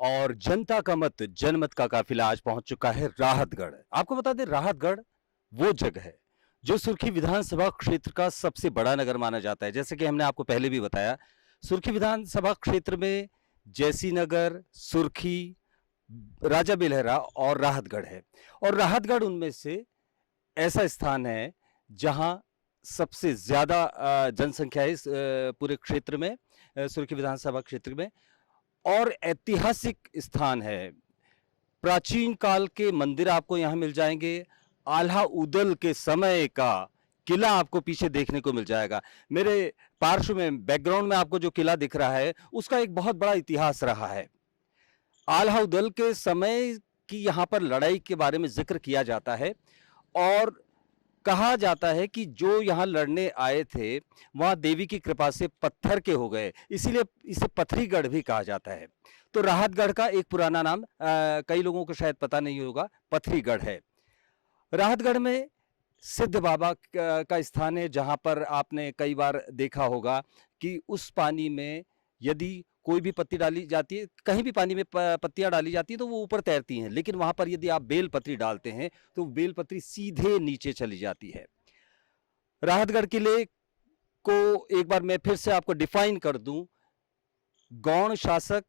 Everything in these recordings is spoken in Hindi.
और जनता का मत जनमत का काफिला आज पहुंच चुका है राहतगढ़। आपको बता दें, राहतगढ़ वो जगह है जो सुर्खी विधानसभा क्षेत्र का सबसे बड़ा नगर माना जाता है। जैसे कि हमने आपको पहले भी बताया, सुर्खी विधानसभा क्षेत्र में जैसी नगर, सुर्खी, राजा बेलहरा और राहतगढ़ है। और राहतगढ़ उनमें से ऐसा स्थान है जहां सबसे ज्यादा जनसंख्या है इस पूरे क्षेत्र में, सुर्खी विधानसभा क्षेत्र में। और ऐतिहासिक स्थान है, प्राचीन काल के मंदिर आपको यहाँ मिल जाएंगे। आल्हा उदल के समय का किला आपको पीछे देखने को मिल जाएगा। मेरे पार्श्व में बैकग्राउंड में आपको जो किला दिख रहा है उसका एक बहुत बड़ा इतिहास रहा है। आल्हा उदल के समय की यहाँ पर लड़ाई के बारे में जिक्र किया जाता है और कहा जाता है कि जो यहाँ लड़ने आए थे वहाँ देवी की कृपा से पत्थर के हो गए, इसीलिए इसे पथरीगढ़ भी कहा जाता है। तो राहतगढ़ का एक पुराना नाम कई लोगों को शायद पता नहीं होगा, पथरीगढ़ है। राहतगढ़ में सिद्ध बाबा का स्थान है जहाँ पर आपने कई बार देखा होगा कि उस पानी में यदि कोई भी पत्ती डाली जाती है, कहीं भी पानी में पत्तियां डाली जाती है तो वो ऊपर तैरती हैं, लेकिन वहां पर यदि आप बेल पत्री डालते हैं तो बेल पत्री सीधे नीचे चली जाती है। राहतगढ़ किले को एक बार मैं फिर से आपको डिफाइन कर दूं, गौड़ शासक,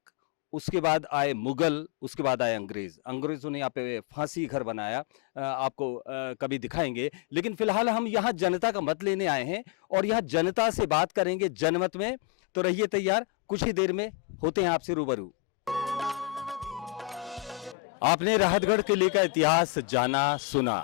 उसके बाद आए मुगल, उसके बाद आए अंग्रेजों ने यहाँ पे फांसी घर बनाया, आपको कभी दिखाएंगे। लेकिन फिलहाल हम यहाँ जनता का मत लेने आए हैं और यहाँ जनता से बात करेंगे जनमत में। तो रहिए तैयार, कुछ ही देर में होते हैं आपसे रूबरू। आपने राहतगढ़ किले का इतिहास जाना, सुना,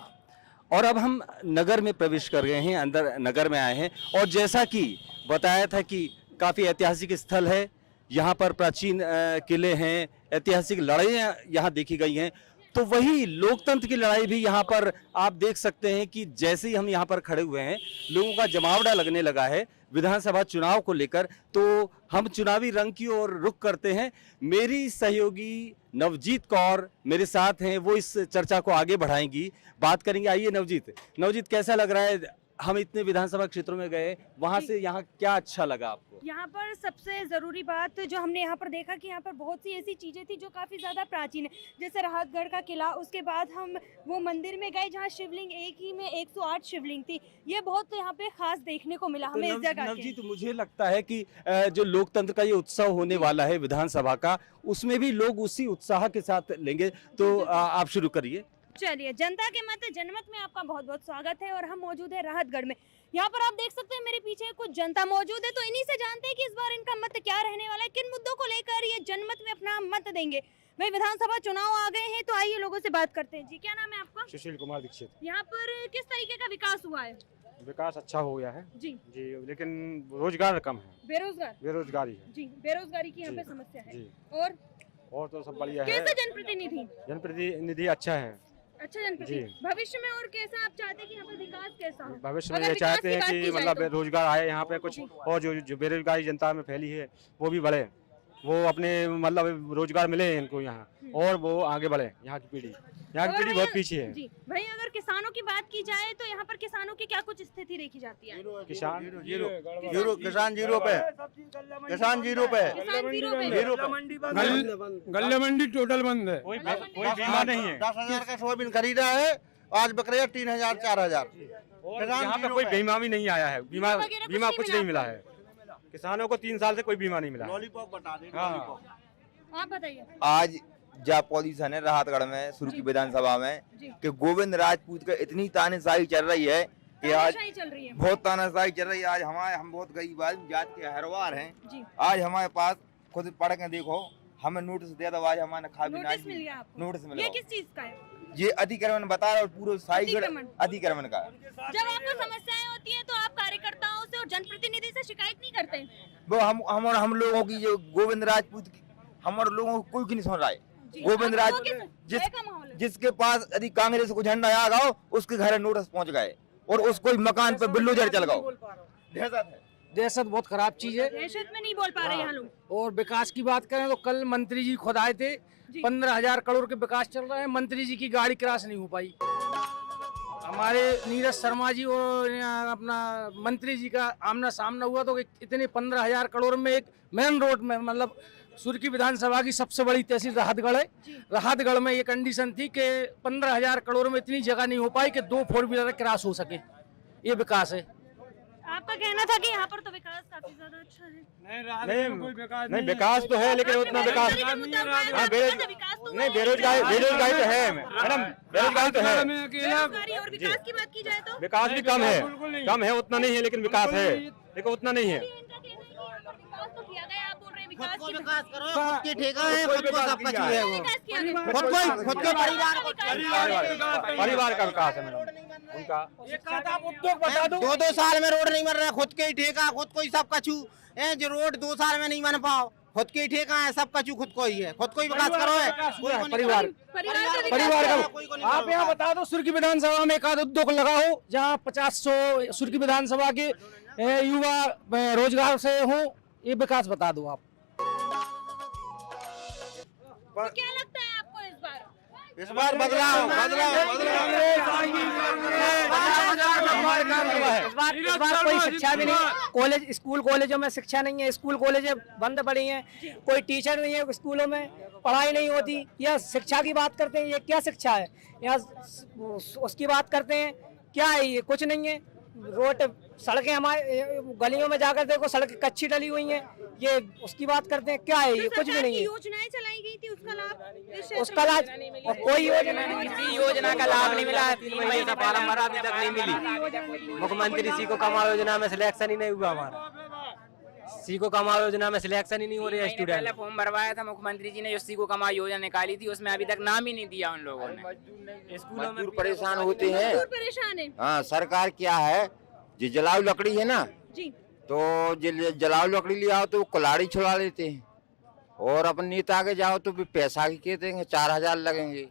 और अब हम नगर में प्रवेश कर गए हैं, अंदर नगर में आए हैं। और जैसा कि बताया था कि काफी ऐतिहासिक स्थल है, यहाँ पर प्राचीन किले हैं, ऐतिहासिक लड़ाइयाँ यहाँ देखी गई हैं। तो वही लोकतंत्र की लड़ाई भी यहाँ पर आप देख सकते हैं कि जैसे ही हम यहाँ पर खड़े हुए हैं लोगों का जमावड़ा लगने लगा है विधानसभा चुनाव को लेकर। तो हम चुनावी रंग की ओर रुख करते हैं। मेरी सहयोगी नवजीत कौर मेरे साथ हैं, वो इस चर्चा को आगे बढ़ाएंगी, बात करेंगे। आइए नवजीत, कैसा लग रहा है? हम इतने विधानसभा क्षेत्रों में गए, वहां से यहाँ क्या अच्छा लगा आपको? यहाँ पर सबसे ज़रूरी बात जो हमने यहाँ पर देखा कि यहाँ पर बहुत सी ऐसी चीज़ें थी जो काफ़ी ज़्यादा प्राचीन है, जैसे राहतगढ़ का किला। उसके बाद हम वो मंदिर में गए जहाँ शिवलिंग, एक ही में 108 शिवलिंग थी। ये बहुत यहाँ पे खास देखने को मिला हमें इस जगह के। नवजीत, मुझे लगता है कि जो लोकतंत्र का ये उत्सव होने वाला है विधानसभा का, उसमें भी लोग उसी उत्साह के साथ लेंगे। तो आप शुरू करिए। चलिए, जनता के मत जनमत में आपका बहुत बहुत स्वागत है और हम मौजूद है राहतगढ़ में। यहाँ पर आप देख सकते हैं मेरे पीछे कुछ जनता मौजूद है, तो इन्हीं से जानते हैं कि इस बार इनका मत क्या रहने वाला है, किन मुद्दों को लेकर ये जनमत में अपना मत देंगे। भाई, विधानसभा चुनाव आ गए हैं, तो आइए लोगों से बात करते हैं। जी, क्या नाम है आपका? सुशील कुमार दीक्षित। यहाँ पर किस तरीके का विकास हुआ है? विकास अच्छा हो गया है जी जी, लेकिन रोजगार कम है, बेरोजगारी है जी, बेरोजगारी की यहाँ पे समस्या है। जी। और तो सब बढ़िया है। कैसा जनप्रतिनिधि? जनप्रतिनिधि अच्छा है। अच्छा जनप्रतिनिधि। भविष्य में और कैसा आप चाहते हैं कि यहाँ पे विकास कैसा हो? भविष्य में ये चाहते हैं कि मतलब रोजगार आए यहाँ पे कुछ, और जो बेरोजगारी जनता में फैली है वो भी बढ़े, वो अपने मतलब रोजगार मिले इनको यहाँ, और वो आगे बढ़े। यहाँ की पीढ़ी बहुत पीछे है। जी भाई, अगर किसानों की बात की जाए तो यहाँ पर किसानों की क्या कुछ स्थिति देखी जाती है? किसान किसान जीरो पे, गल्ले मंडी टोटल बंद है, कोई बीमा नहीं है। 10,000 का सोयाबीन खरीदा है, आज बक रहा है 3,000 4,000। यहाँ पे कोई बीमा भी नहीं आया है, बीमा कुछ नहीं मिला है किसानों को। 3 साल से कोई बीमा नहीं मिला। लॉलीपॉप बता दे। आप बताइए। आज जब पॉलिसन है राहतगढ़ में सुर्खी विधानसभा में कि गोविंद राजपूत का इतनी तानाशाही चल रही है कि आज चल रही है, बहुत तानाशाही चल रही है। आज हम बहुत गरीब आदमी जात के हरवार हैं। आज हमारे पास खुद पढ़ के देखो, हमें नोटिस दिया था, आज हमारे खा भी नोटिस मिल गया आपको? नोटिस मिला। ये किस चीज का है? ये अधिक्रमण बता रहा है, पूरे अतिक्रमण का। जब आपको समस्याएं होती है तो आप कार्यकर्ताओं से और जनप्रतिनिधि से शिकायत नहीं करते? वो हम लोगों की जो गोविंद राजपूत की, हमारे लोगों को कोई नहीं सुन रहा है। गोविंद राजपूत जिसके पास यदि कांग्रेस को झंडा आ गया उसके घर नोटिस पहुंच गए और उसको मकान पे बुलडोजर चल गया। दहशत बहुत खराब चीज है। दहशत में नहीं बोल पा रहे यहाँ लोग। और विकास की बात करें तो कल मंत्री जी खुद आए थे, 15,000 करोड़ के विकास चल रहे हैं, मंत्री जी की गाड़ी क्रॉस नहीं हो पाई। हमारे नीरज शर्मा जी और अपना मंत्री जी का आमना सामना हुआ तो इतने 15,000 करोड़ में एक मेन रोड में मतलब सुर्खी विधानसभा की सबसे बड़ी तहसील राहतगढ़ है। राहतगढ़ में ये कंडीशन थी कि 15,000 करोड़ में इतनी जगह नहीं हो पाई कि 2 4 व्हीलर क्रॉस हो सके। ये विकास है। आपका कहना था कि यहाँ पर तो विकास काफी ज्यादा अच्छा है। नहीं विकास तो है लेकिन उतना विकास हाँ, नहीं बेरोजगारी तो है मैडम, बेरोजगारी तो है। बेरोजगारी और विकास की बात की जाए तो विकास भी कम है, उतना नहीं है लेकिन विकास है, लेकिन उतना नहीं है। इनका कहना है कि यहाँ पर विकास तो किया गया, आप बोल रहे हैं विकास की विकास करो, खुद की ठेका है, खुद को सब कुछ है वो। विकास किया गया। खुद के परिवार का विकास है मैडम उनका। उद्योग बता दो। 2-2 साल में रोड नहीं बन रहा, खुद के ही ठेका, खुद को ही सब कछु है। जो रोड 2 साल में नहीं बन पाओ, खुद के ही ठेका है, सब कछु खुद को ही है, खुद को ही विकास करो है। परिवार का आप यहाँ बता दो सुर्खी विधानसभा में एक आध उद्योग लगा हो जहाँ 50-100 सुर्खी विधानसभा के युवा रोजगार से हो, ये विकास बता दो आप। क्या लगता है आपको इस बार बदलाव इस बार कोई शिक्षा भी नहीं। कॉलेज स्कूल कॉलेजों में शिक्षा नहीं है, स्कूल कॉलेज बंद पड़ी हैं, कोई टीचर नहीं है, स्कूलों में पढ़ाई नहीं होती। यह शिक्षा की बात करते हैं, ये क्या शिक्षा है? यहाँ उसकी बात करते हैं, क्या है ये? कुछ नहीं है। रोड सड़कें हमारे गलियों में जाकर देखो, सड़कें कच्ची डली हुई हैं, ये उसकी बात करते हैं, क्या है ये? कुछ भी नहीं है। योजनाएं चलाई गई थी, उसका लाभ उसका लाभ और कोई योजना नहीं, किसी योजना का लाभ नहीं मिला। 3 महीना फॉर्म भरा अभी तक नहीं मिली। मुख्यमंत्री सी को कमाल योजना में सिलेक्शन ही नहीं हुआ हमारा। सी को कमाल योजना में सिलेक्शन ही नहीं हो रही है। स्टूडेंट पहले फॉर्म भरवाया था मुख्यमंत्री जी ने, जो सी को कमाल योजना निकाली थी, उसमें अभी तक नाम ही नहीं दिया उन लोगों ने। स्कूलों में परेशान होते हैं। परेशान है हाँ, सरकार क्या है, जो जलाऊ लकड़ी है ना, जी, तो जलाऊ लकड़ी ले आओ तो कुल्हाड़ी छुड़ा लेते हैं, और अपन नेता के जाओ तो भी पैसा के देंगे, 4,000 लगेंगे,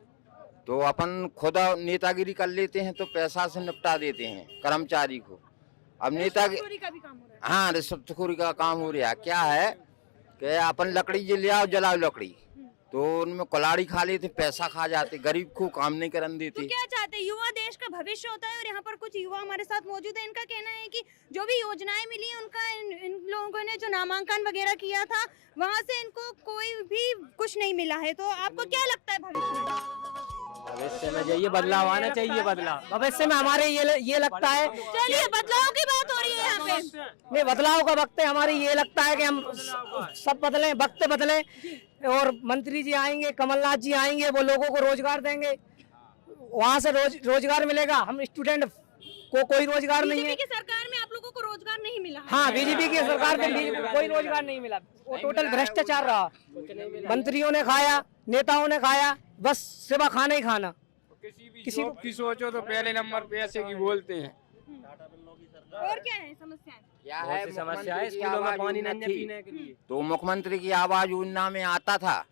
तो अपन खुद नेतागिरी कर लेते हैं तो पैसा से निपटा देते हैं कर्मचारी को। अब नेता का भी काम हो रहा है। हाँ, रिश्वतखोरी का काम हो रहा है। क्या है कि अपन लकड़ी जो ले आओ जलाऊ लकड़ी, तो उनमें कुल्हाड़ी खा लेते, पैसा खा जाते, गरीब को काम नहीं करने देते। तो क्या चाहते हैं? युवा देश का भविष्य होता है और यहाँ पर कुछ युवा हमारे साथ मौजूद है। इनका कहना है कि जो भी योजनाएं मिली उनका इन लोगों ने जो नामांकन वगैरह किया था, वहाँ से इनको कोई भी कुछ नहीं मिला है। तो आपको क्या लगता है भविष्य में ये बदलाव आना चाहिए? बदलाव भविष्य में हमारे ये लगता है, चलिए बदलाव की बात हो रही है यहाँ पे। नहीं बदलाव का वक्त है, हमारी ये लगता है कि हम सब बदलें, वक्त बदले, और मंत्री जी आएंगे, कमलनाथ जी आएंगे, वो लोगों को रोजगार देंगे, वहाँ से रोजगार मिलेगा। हम स्टूडेंट को कोई रोजगार नहीं है। बीजेपी की सरकार में आप लोगों को रोजगार नहीं मिला है। हाँ, बीजेपी की सरकार में कोई रोजगार नहीं मिला, वो टोटल भ्रष्टाचार रहा। मंत्रियों ने खाया, नेताओं ने खाया, बस सिवा खाना ही खाना। किसी की सोचो तो पहले नंबर पे ऐसे की बोलते हैं। और क्या है समस्याएं? क्या है समस्या है? स्कूलों में पानी नहीं है पीने के लिए। तो मुख्यमंत्री की आवाज योजना में आता था,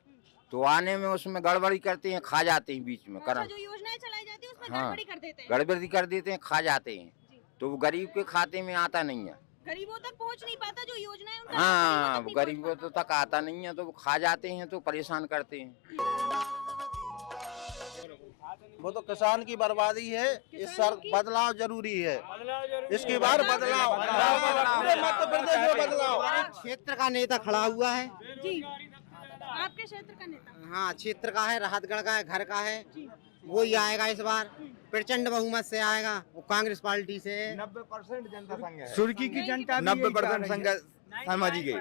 तो आने में उसमें गड़बड़ी करते हैं, खा जाते हैं बीच में। अच्छा, जो योजनाएं चलाई जाती है उसमें हाँ, गड़बड़ी कर देते हैं। गड़बड़ी कर देते हैं, खा जाते हैं, तो वो गरीब के खाते में आता नहीं है। गरीबों तक पहुंच नहीं पाता जो योजनाएं उनका हाँ, लाभ गरीबों तो तक आता नहीं है, तो वो खा जाते हैं, तो परेशान करते हैं। वो तो किसान की बर्बादी है। इस सर बदलाव जरूरी है, इसके बाद बदलाव पूरे मध्य प्रदेश में बदलाव। क्षेत्र का नेता खड़ा हुआ है जी, आपके क्षेत्र का नेता? हाँ, क्षेत्र का है, राहतगढ़ का है, घर का है, वो ही आएगा इस बार। प्रचंड बहुमत से आएगा, वो कांग्रेस पार्टी से 90% जनता संघ है। सुर्खी की जनता 90% संघ समाजी गई।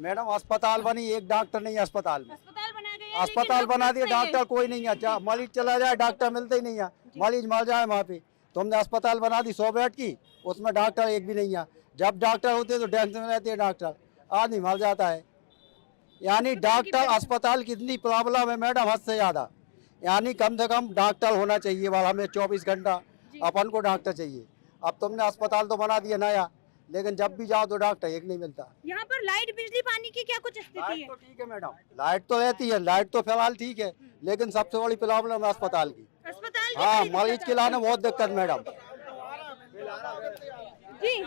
मैडम अस्पताल बनी, एक डॉक्टर नहीं है अस्पताल में। अस्पताल बना गया, अस्पताल बना दिया, डॉक्टर कोई नहीं है। मरीज चला जाए डॉक्टर मिलते ही नहीं है, मरीज मर जाए वहाँ पे। तो हमने अस्पताल बना दी 100 बेड की, उसमें डॉक्टर एक भी नहीं है। जब डॉक्टर होते तो टेंशन में रहते हैं डॉक्टर, आदमी मर जाता है। यानी डॉक्टर अस्पताल कितनी प्रॉब्लम है मैडम, हद से ज़्यादा। यानी कम से कम डॉक्टर होना चाहिए वाला, हमें 24 घंटा अपन को डॉक्टर चाहिए। अब तुमने अस्पताल तो बना दिया नया, लेकिन जब भी जाओ तो डॉक्टर एक नहीं मिलता। यहाँ पर लाइट, बिजली, पानी की क्या कुछ स्थिति है? लाइट तो ठीक है मैडम, लाइट तो रहती है, लाइट तो फिलहाल ठीक है, लेकिन सबसे बड़ी प्रॉब्लम है अस्पताल की। अस्पताल हाँ, मरीज के लाने बहुत दिक्कत मैडम। जी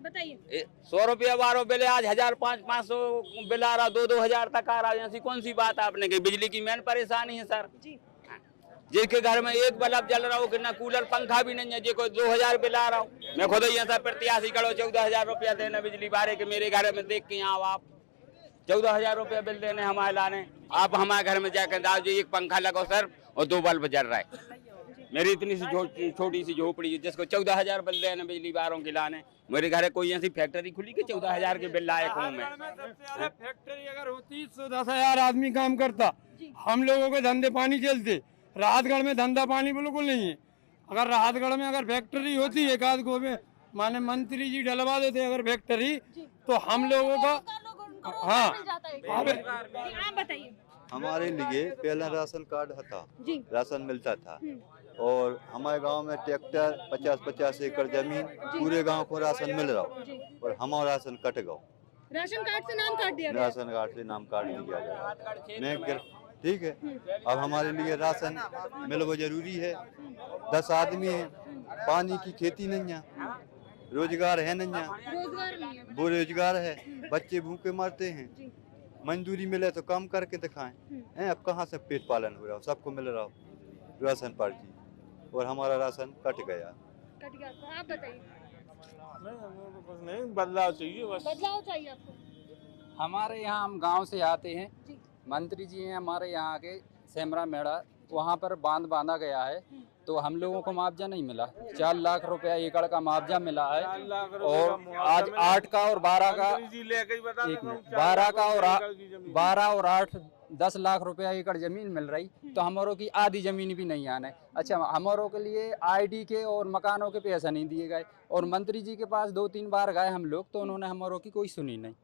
बताइए। 100 रुपया 12 बिल, आज 1,500 बिल आ रहा, 2-2 हजार तक आ रहा है। ऐसी कौन सी बात आपने कही? बिजली की मेन परेशानी है सर। जिसके घर में एक बल्ब जल रहा हो कि ना कूलर पंखा भी नहीं है, जी कोई 2000 बिल आ रहा हूँ। मैं खुद ही ऐसा प्रत्याशी करो 14,000 रुपया देने बिजली बारे के मेरे घर में देख के आओ आप 14,000 रुपया बिल देने हमारे लाने। आप हमारे घर में जाकर दाओ जी एक पंखा लगाओ सर और 2 बल्ब जल रहा है। मेरी इतनी सी छोटी सी झोपड़ी जिसको 14,000 बिल देने बिजली बारों के लाने। मेरे घर कोई ऐसी फैक्ट्री खुली कि 14,000 के बिल लायक हूँ मैं। फैक्ट्री अगर होती 10,000 आदमी काम करता, हम लोगों के धंधे पानी चलते। राहतगढ़ में धंधा पानी बिल्कुल नहीं है। अगर राहतगढ़ में अगर फैक्ट्री होती एक आध गो में माने मंत्री जी डलवा देते अगर फैक्ट्री तो हम लोगों का हाँ आप बताइए। हमारे लिए पहला राशन कार्ड था, राशन मिलता था और हमारे गांव में ट्रैक्टर 50-50 एकड़ जमीन पूरे गांव को राशन मिल रहा और हमारा राशन कट गया। राशन कार्ड से नाम काट दिया गया। राशन कार्ड से नाम काट दिया गया। मैं ठीक है, अब हमारे लिए राशन मिलना जरूरी है। 10 आदमी है, पानी की खेती नहीं है, रोजगार है नहीं है, वो रोजगार है, बच्चे भूखे मरते हैं। मजदूरी मिले तो काम करके दिखाएं। अब कहाँ से पेट पालन हो रहा हो, सबको मिल रहा हो राशन पर्ची और हमारा राशन कट गया। तो आप बताइए। नहीं, बदलाव चाहिए बस। बदलाव चाहिए आपको। हमारे यहाँ हम गांव से आते हैं, मंत्री जी हैं हमारे यहाँ के सेमरा मेड़ा, वहाँ पर बांध बांधा गया है तो हम लोगों को मुआवजा नहीं मिला। 4 लाख रुपया एकड़ का मुआवजा मिला है और आज 8 का और 12 का 12 और 8 10 लाख रुपया एकड़ जमीन मिल रही तो हमारों की आधी जमीन भी नहीं आने। अच्छा, हमारों के लिए आईडी के और मकानों के पैसा नहीं दिए गए और मंत्री जी के पास 2-3 बार गए हम लोग तो उन्होंने हमारों की कोई सुनी नहीं।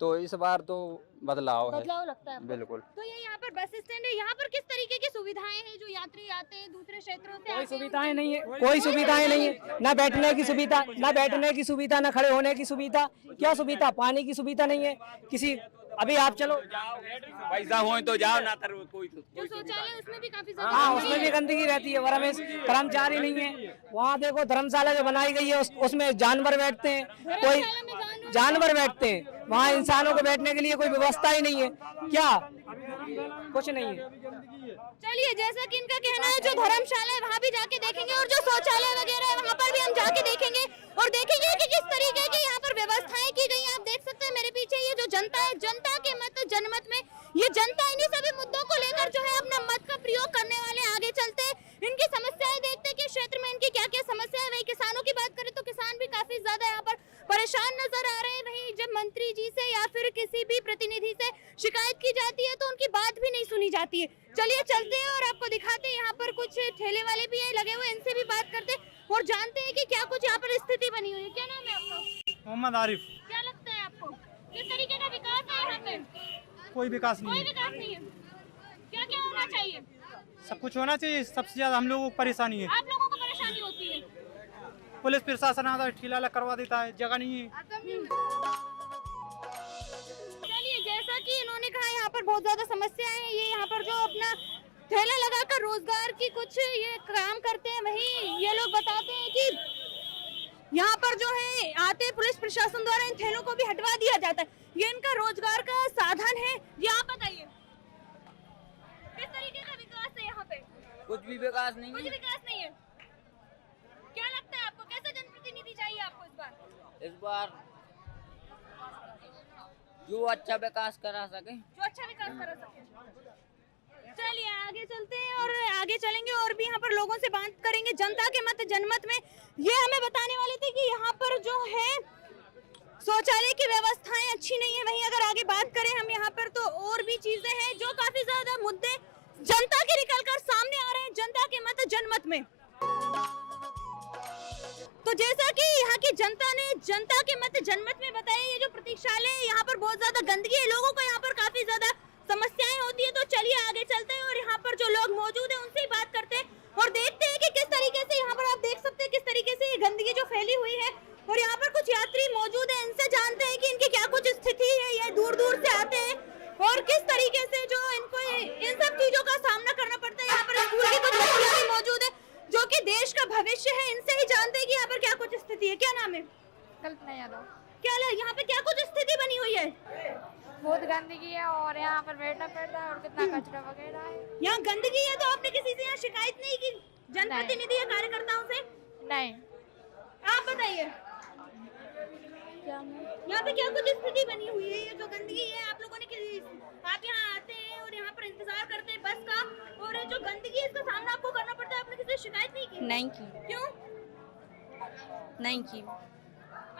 तो इस बार तो बदलाव है। बदलाव लगता है बिल्कुल। तो ये यहाँ पर बस स्टैंड है, यहाँ पर किस तरीके की सुविधाएं हैं जो यात्री आते हैं दूसरे क्षेत्रों से? कोई सुविधाएं नहीं है, कोई सुविधाएं नहीं है, ना बैठने की सुविधा, ना बैठने की सुविधा, ना खड़े होने की सुविधा। क्या सुविधा? पानी की सुविधा नहीं है किसी। अभी आप चलो पैसा हो तो जाओ ना तो कोई जो शौचालय उसमें भी काफी ज्यादा हाँ, उसमें भी गंदगी रहती है। रमेश कर्मचारी नहीं है वहाँ। देखो धर्मशाला जो बनाई गई है उसमें जानवर बैठते हैं, कोई जानवर बैठते हैं वहाँ। इंसानों को बैठने के लिए कोई व्यवस्था ही नहीं है। क्या? कुछ नहीं है। चलिए, जैसा कि इनका कहना है जो धर्मशाला है वहाँ भी जाके देखेंगे और जो शौचालय वगैरह है वहाँ पर भी हम जाके देखेंगे और देखेंगे कि किस तरीके की यहाँ पर व्यवस्थाएं की गई हैं। आप देख सकते हैं मेरे पीछे ये जो जनता है, जनता के मत जनमत में ये जनता इन्हीं सभी मुद्दों को लेकर जो है अपना मत का प्रयोग करने वाले आगे चलते हैं। इनकी समस्याएं देखते हैं कि क्षेत्र में इनकी क्या क्या समस्या है। वही किसानों की बात करें तो किसान भी काफी ज्यादा यहाँ पर परेशान नजर आ रहे हैं। वहीं जब मंत्री जी से या फिर किसी भी प्रतिनिधि से शिकायत की जाती है तो उनकी बात भी नहीं सुनी जाती है। चलिए चलते हैं और आपको दिखाते हैं। यहाँ पर कुछ ठेले वाले भी हैं लगे हुए, इनसे भी बात करते हैं और जानते हैं कि क्या कुछ यहाँ पर स्थिति बनी हुई है। क्या नाम है आपका? मोहम्मद आरिफ। क्या लगता है आपको किस तरीके का विकास है यहाँ पे? कोई विकास कोई विकास नहीं है। क्या क्या होना चाहिए? सब कुछ होना चाहिए। सबसे ज्यादा हम लोगों को परेशानी है। आप लोगों को परेशानी होती है? पुलिस प्रशासन आता है ठेला करवा देता है, जगह नहीं है। चलिए, जैसा कि इन्होंने कहा यहाँ पर बहुत ज्यादा समस्याएं हैं। ये यहाँ पर जो अपना ठेला लगाकर रोजगार की कुछ ये काम करते हैं, वही ये लोग बताते हैं कि यहाँ पर जो है आते पुलिस प्रशासन द्वारा इन ठेलों को भी हटवा दिया जाता है। ये इनका रोजगार का साधन है। ये आप बताइए किस तरीके का विकास है यहाँ पे? कुछ भी विकास नहीं कुछ विकास नहीं है। क्या लगता है आपको कैसा जनप्रतिनिधि चाहिए आपको इस बार? इस बार जो अच्छा विकास करा सके। जो अच्छा विकास करा सके। चलिए आगे चलते हैं और आगे चलेंगे और भी यहाँ पर लोगों से बात करेंगे। जनता के मत जनमत में ये हमें बताने वाले थे कि यहाँ पर जो है शौचालय की व्यवस्थाएं अच्छी नहीं है। वहीं अगर आगे बात करें हम यहाँ पर तो और भी चीजें हैं जो काफी ज्यादा मुद्दे जनता के निकलकर सामने आ रहे हैं जनता के मत जनमत में। तो जैसा कि यहाँ की जनता ने जनता के मत जनमत में बताया, ये जो प्रतीक्षालय है यहाँ पर बहुत ज्यादा गंदगी है, लोगों को यहाँ पर काफी ज्यादा समस्याएं होती है। तो चलिए आगे चलते हैं और यहाँ पर जो लोग मौजूद हैं उनसे ही बात करते हैं और देखते हैं कि किस तरीके से यहाँ पर आप देख सकते हैं किस तरीके से ये गंदगी जो फैली हुई है। और यहाँ पर कुछ यात्री मौजूद हैं, इनसे जानते हैं कि इनकी क्या कुछ स्थिति है। ये दूर दूर से आते हैं और किस तरीके से जो इनको इन सब चीजों का सामना करना पड़ता है। यहाँ पर स्कूल की कुछ बच्चियां भी मौजूद है जो कि देश का भविष्य है। इनसे ही जानते हैं कि यहाँ पर क्या कुछ स्थिति है। क्या नाम है? कल्पना यादव। क्या यहाँ पे क्या कुछ स्थिति बनी हुई है? वो बहुत गंदगी है और यहाँ पर बैठना पड़ता है और कितना कचरा वगैरह है। यहाँ गंदगी है तो आपने किसी से यहाँ शिकायत नहीं की जनप्रतिनिधि या कार्यकर्ताओं से? नहीं। आप बताइए यहाँ पे क्या कुछ स्थिति बनी हुई है? ये जो गंदगी है आप लोगों ने आप यहाँ आते हैं और यहाँ पर इंतजार करते हैं बस का, और ये जो गंदगी है इसका सामना आपको करना पड़ता है, आपने किसी से शिकायत नहीं की? नहीं की। क्यों नहीं की?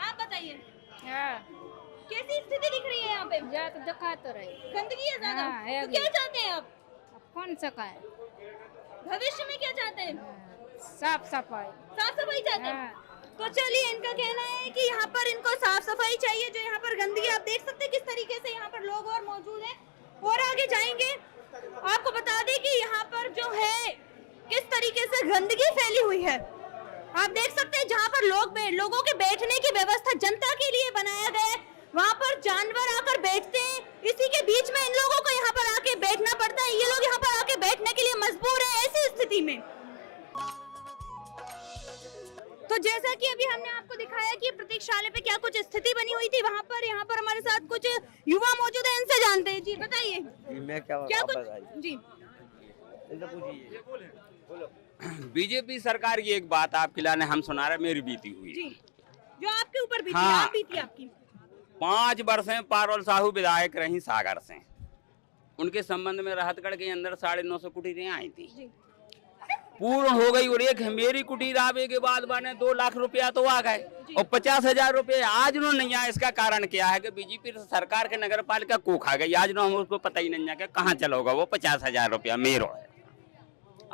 आप बताइए कैसी स्थिति दिख रही है यहाँ पे? तो दिखा तो रही गंदगी है ज्यादा। तो क्या चाहते हैं आप? कौन सा का है भविष्य में क्या चाहते हैं? साफ सफाई चाहते हैं। तो चलिए इनका कहना है कि यहाँ पर इनको साफ सफाई चाहिए। जो यहाँ पर गंदगी आप देख सकते हैं किस तरीके से यहाँ पर लोग और मौजूद हैं, और आगे जाएंगे आपको बता दें कि यहाँ पर जो है किस तरीके से गंदगी फैली हुई है। आप देख सकते हैं जहाँ पर लोगों के बैठने की व्यवस्था जनता के लिए बनाया गया है, वहाँ पर जानवर आकर बैठते हैं, इसी के बीच में इन लोगों को यहाँ पर आके बैठना पड़ता है। ये लोग यहाँ पर आके बैठने के लिए मजबूर है ऐसी स्थिति में। तो जैसा कि अभी हमने आपको दिखाया कि प्रतीक्षालय पे क्या कुछ स्थिति बनी हुई थी, वहाँ पर यहाँ पर हमारे साथ कुछ युवा मौजूद है, इनसे जानते हैं। जी बताइए मैं क्या कुछ जी बीजेपी सरकार की एक बात आपके लाने हम सुना रहे, मेरी बीती हुई जी जो आपके ऊपर बीती हाँ। आप बीती आपकी 5 वर्ष में पारुल साहू विधायक रही सागर से, उनके संबंध में राहतगढ़ के अंदर 950 कुटीरें आई थी, पूर्ण हो गई, और एक मेरी कुटीर आवे के बाद बने 2 लाख रुपया तो आ गए, और 50,000 रुपये आज नो नहीं आया। इसका कारण क्या है कि बीजेपी सरकार के नगर पालिका को खा गई। आज नो हम उसको पता ही नहीं है कहाँ चलोगा वो 50,000 रुपया मेरो है,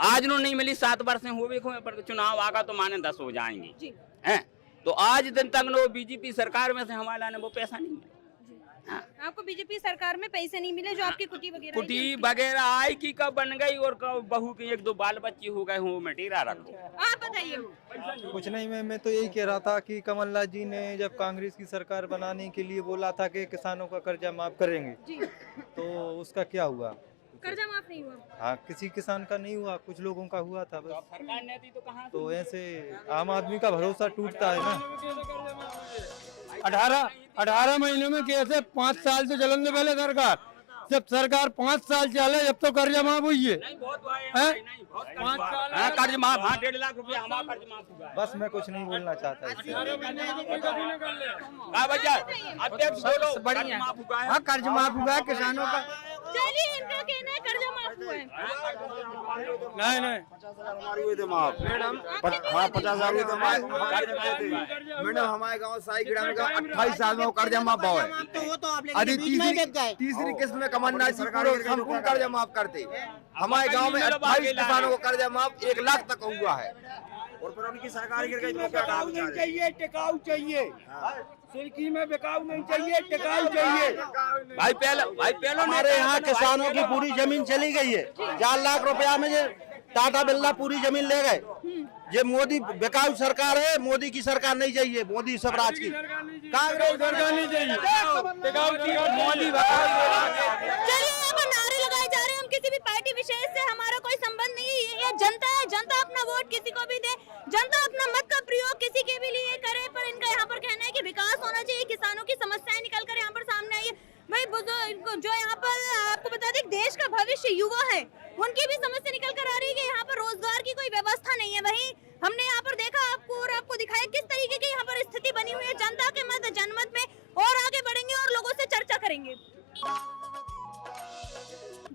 आज नो नहीं मिली। 7 वर्ष हो गए, पर चुनाव आगा तो माने 10 हो जाएंगे हैं, तो आज दिन तक नो बीजेपी सरकार में से हमारे लाने वो पैसा नहीं मिला। आपको बीजेपी सरकार में पैसे नहीं मिले जो आपकी कुटी वगैरह आई की कब बन गई, और कब बहू के 1-2 बाल बच्चे हो गए हो मटीरा रखो। आप बताइए। कुछ नहीं मैं तो यही कह रहा था कि कमलनाथ जी ने जब कांग्रेस की सरकार बनाने के लिए बोला था कि किसानों का कर्जा माफ करेंगे, तो उसका क्या हुआ? कर्जा माफ नहीं हुआ? हाँ, किसी किसान का नहीं हुआ, कुछ लोगों का हुआ था बस। सरकार ने दी तो कहाँ? तो ऐसे आम आदमी का भरोसा टूटता है ना। 18 महीने में कैसे 5 साल से चलन दे पहले सरकार, जब सरकार 5 साल चले जब तो कर्जा माफ हुई है। कर्ज माफ 1.5 लाख रुपया हमारा कर्ज माफ हुआ। बस मैं कुछ नहीं बोलना चाहता। हाँ, कर्ज माफ हुआ है किसानों का। चलिए इनका कहना है कर्जा माफ हुआ है। नहीं 50,000 हुए थे माफ। हाँ 50,000 हुए थे माफ। मैडम हमारे गाँव साई ग्राम का 28 साल में कर्जा माफ हुआ है। अभी तीसरी किस्त में कमलनाथ सरकार संपूर्ण कर्जा माफ करते। हमारे गांव में 28 किसानों को कर्जा माफ 1 लाख तक हुआ है, और फिर उनकी सरकार गिर गई। टिकाऊ चाहिए सिल्की में बिकाऊ नहीं चाहिए, टिकाऊ चाहिए। भाई पहले हमारे यहाँ किसानों की पूरी जमीन चली गई है। 4 लाख रुपया में ये टाटा बिरला पूरी जमीन ले गए। ये मोदी बेकाऊ सरकार है, मोदी की सरकार नहीं चाहिए, मोदी स्वराज की कांग्रेस सरकार नहीं चाहिए। चलिए यहाँ पर नारे लगाए जा रहे हैं, हम किसी भी पार्टी विशेष से हमारा कोई संबंध नहीं है। ये जनता है, जनता अपना वोट किसी को भी दे, जनता अपना मत का प्रयोग किसी के भी लिए करे, पर इनका यहाँ पर कहना है कि विकास होना चाहिए, किसानों की समस्याएं निकल कर यहाँ पर सामने आई है। भाई जो यहाँ पर आपको बता दें देश का भविष्य युवा है, उनकी भी समस्या निकल कर आ रही है कि यहाँ पर रोजगार की कोई व्यवस्था नहीं है। वहीं हमने यहाँ पर देखा आपको और आपको दिखाया किस तरीके की यहाँ पर स्थिति बनी हुई है। जनता के मत जनमत में और आगे बढ़ेंगे और लोगों से चर्चा करेंगे।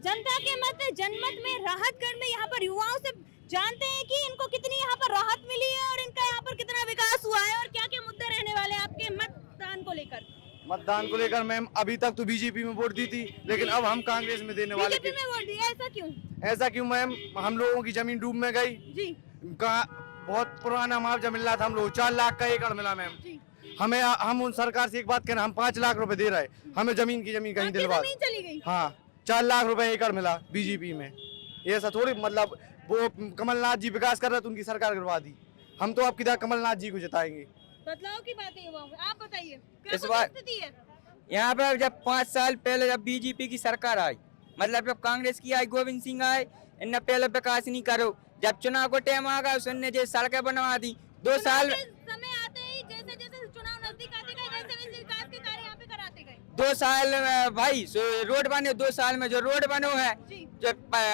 जनता के मत जनमत में राहतगढ़ में यहाँ पर युवाओं से जानते हैं कि इनको कितनी यहाँ पर राहत मिली है और इनका यहाँ पर कितना विकास हुआ है और क्या क्या मुद्दे रहने वाले हैं आपके मतदान को लेकर। मतदान को लेकर मैम अभी तक तो बीजेपी में वोट दी थी, लेकिन अब हम कांग्रेस में देने वाले। बीजेपी में वोट दिया, ऐसा क्यों? ऐसा क्यों मैम? हम लोगों की जमीन डूब में गई जी। बहुत पुराना मुआवजा मिल रहा था, हम लोग 4 लाख का एकड़ मिला मैम। हमें हम उन सरकार से एक बात कहना, हम 5 लाख रुपए दे रहे, हमें जमीन कहीं दिलवा। चली गई। हाँ 4 लाख रुपए एकड़ मिला बीजेपी में। ऐसा थोड़ी मतलब वो कमलनाथ जी विकास कर रहे थे, उनकी सरकार करवा दी। हम तो आपकी कमलनाथ जी को जिताएंगे। बदलाव की बात है, आप बताइए इस बार यहाँ पर जब 5 साल पहले जब बीजेपी की सरकार आई, मतलब जब कांग्रेस की आई, गोविंद सिंह आए, इनने पहले विकास नहीं करो। जब चुनाव को टाइम आ गया उसने जो सड़कें बनवा दी। 2 साल समय आते ही जैसे जैसे चुनाव नजदीक आते गए वैसे वैसे विकास के कार्य यहाँ पे कराते गए। 2 साल भाई रोड बने, 2 साल में जो रोड बनो है, जो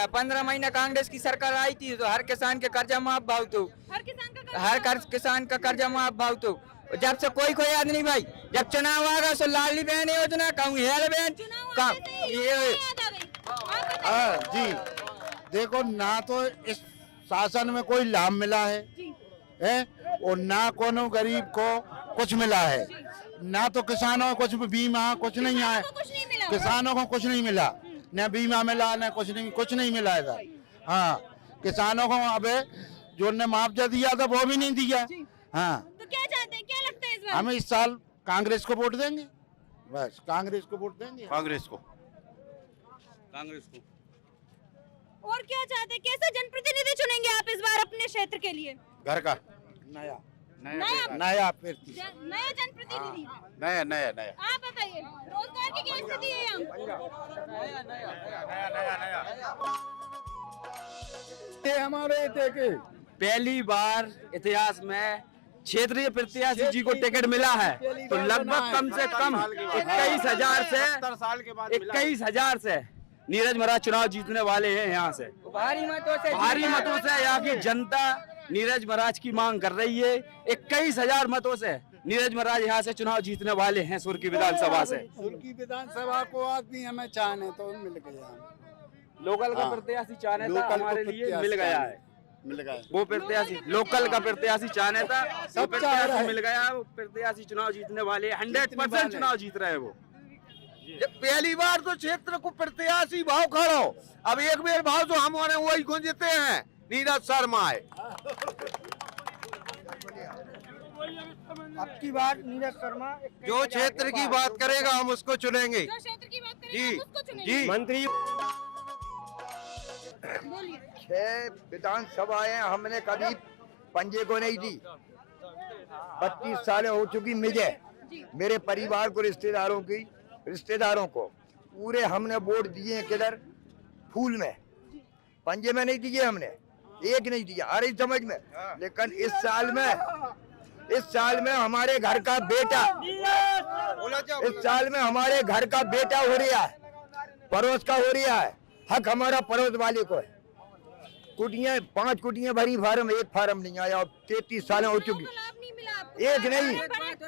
15 महीना कांग्रेस की सरकार आई थी तो हर किसान के कर्जा माफ भाव तो, हर किसान का कर्जा माफ भाव तो, जब से कोई याद नहीं भाई, जब चुनाव आ गया सो लाडली बहन योजना कहूँ हेल बहन जी देखो, ना तो इस शासन में कोई लाभ मिला है और ना कोनो गरीब को कुछ मिला है, ना तो किसानों को कुछ बीमा कुछ नहीं आया, किसानों को कुछ नहीं मिला, न बीमा मिला न कुछ नहीं मिला इधर। हाँ, किसानों को अब जो ने मुआवजा दिया था वो भी नहीं दिया। हाँ, तो क्या चाहते हैं, क्या लगता है इस बार? हम इस साल कांग्रेस को वोट देंगे, बस कांग्रेस को वोट देंगे, कांग्रेस को। और क्या चाहते हैं, कैसा जनप्रतिनिधि चुनेंगे आप इस बार अपने क्षेत्र के लिए? घर का नया जनप्रतिनिधि। नया आप बताइए, रोजगार की क्या स्थिति है यहाँ? ये हमारे देखे पहली बार इतिहास में क्षेत्रीय प्रत्याशी जी को टिकट मिला है, तो लगभग कम से कम 21,000 से नीरज महाराज चुनाव जीतने वाले हैं। यहाँ से भारी मतों से यहाँ की जनता नीरज महाराज की मांग कर रही है। 21,000 मतों से नीरज महाराज यहाँ से चुनाव जीतने वाले हैं सुर्खी विधानसभा से। सुर्खी विधानसभा को आदमी हमें चाहने तो मिल गया, लोकल का प्रत्याशी चाहने था, हमारे लिए मिल गया है। वो प्रत्याशी लोकल का प्रत्याशी चाहने था, सब प्रत्याशी मिल गया। वो प्रत्याशी चुनाव जीतने वाले 100% चुनाव जीत रहे हैं वो। पहली बार तो क्षेत्र को प्रत्याशी भाव खड़ो, अब एक बेर भाव जो हमारे वही गुंजते हैं, नीरज शर्मा है। अब की बार नीरज शर्मा जो क्षेत्र की बात करेगा हम उसको चुनेंगे। जो क्षेत्र की बात करें, जी, आप उसको चुनेंगे। जी मंत्री 6 विधानसभाएं हमने कभी पंजे को नहीं दी। 32 सालें हो चुकी मुझे, मेरे परिवार को, रिश्तेदारों को पूरे हमने वोट दिए किधर, फूल में, पंजे में नहीं दिए हमने, एक नहीं दिया अरे समझ में। लेकिन इस साल में हमारे घर का बेटा, इस साल में हमारे घर का बेटा हो रहा है, पड़ोस का हो रहा है, हक हमारा पड़ोस वाले को है। कुटियां 5 कुटियां भरी, फार्म एक फार्म नहीं आया। अब 33 साल हो चुकी, एक नहीं।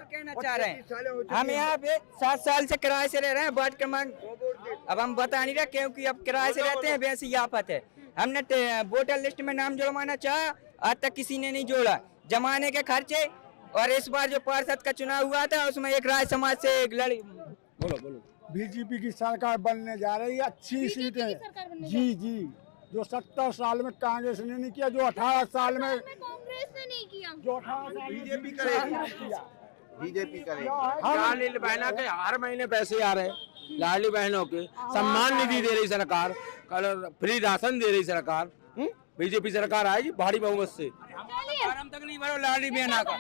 कहना चाह रहे हैं हम यहाँ पे 7 साल से किराए से रह रहे हैं। वार्ड क्रमांक अब हम बता नहीं रहे क्योंकि अब किराए से रहते हैं, वैसी आफत है। हमने वोटर लिस्ट में नाम जुड़वाना चाहा, आज तक किसी ने नहीं जोड़ा। जमाने के खर्चे, और इस बार जो पार्षद का चुनाव हुआ था उसमें एक राज समाज से एक लड़ी। बोलो बीजेपी की सरकार बनने जा रही है, अच्छी सीट है। जी जो 70 साल में कांग्रेस ने नहीं किया, जो 18 साल में कांग्रेस ने नहीं किया, जो 18 साल बीजेपी करेगी। लाडली बहनों के हर महीने पैसे आ रहे हैं, लाडली बहनों के सम्मान निधि दे रही सरकार, फ्री राशन दे रही सरकार। बीजेपी सरकार आएगी भारी बहुमत से। फार्म तक नहीं भरो लाडली बहना का,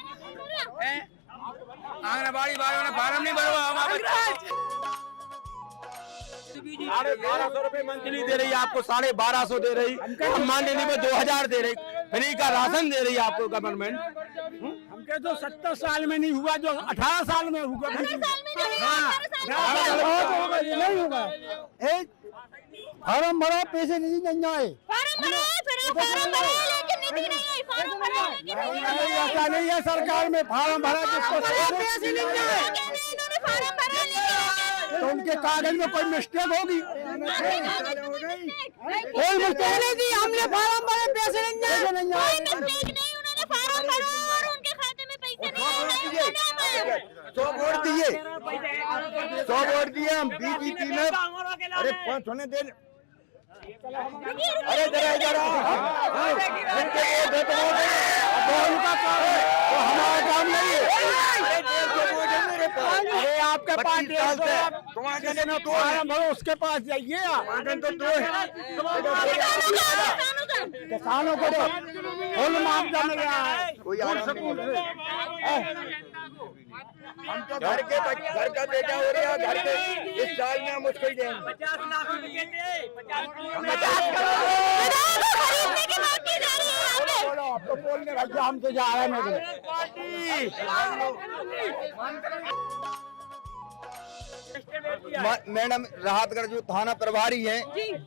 आंगनबाड़ी वालों ने फार्म नहीं भरो। 1250 रुपए मंथली दे रही है आपको, 1250 दे रही, सम्मान निधि में 2000 दे रही, फ्री का राशन दे रही है आपको गवर्नमेंट। हमके तो 70 साल में नहीं हुआ, जो 18 साल में हुआ। नहीं होगा, फार्म भरा, पैसे नहीं आए। ऐसा नहीं है, सरकार में फार्म भरा किसको पैसे नहीं आए, तो उनके कागज में कोई मिस्टेक होगी। कोई मिस्टेक नहीं थी, हमने फार्म भरे, पैसे नहीं आए। उनके खाते में पैसे नहीं आए। 100 वोट दिए हम बीजेपी में। अरे 5 होने दे, अरे जरा हमारा काम नहीं है। अरे आपके पास भरो, उसके पास जाइए। किसानों को फुल मुआवजा मिल रहा है। हम तो घर का बेटा हो रहा है, घर के इस साल में हम उसको ही देंगे। 50 लाख रुपए थे, 50 खरीदने की बात की जा रही है। अब तो बोलने भैया, हम तो जा रहे हैं। मैडम राहतगढ़ जो थाना प्रभारी हैं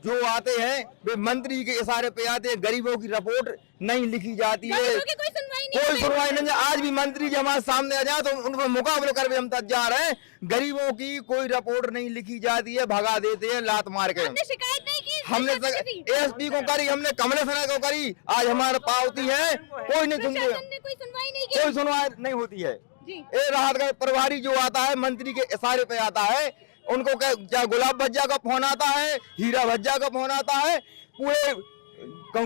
जो आते हैं वे मंत्री के इशारे पे आते हैं, गरीबों की रिपोर्ट नहीं लिखी जाती है, कोई सुनवाई नहीं। आज भी मंत्री जी हमारे सामने आ जाए तो उनको मुकाबले कर भी हम तैयार हैं। गरीबों की कोई रिपोर्ट नहीं लिखी जाती है, भगा देते हैं लात मार के। शिकायत नहीं की? हमने एसपी को करी, हमने कमलेश्वर को करी, आज हमारे पावती है, कोई नहीं सुनती, कोई सुनवाई नहीं की? कोई सुनवाई नहीं होती है। ये राहतगढ़ प्रभारी जो आता है मंत्री के इशारे पे आता है, उनको क्या गुलाब भज्जा का फोन आता है, हीरा भज्जा का फोन आता है, पूरे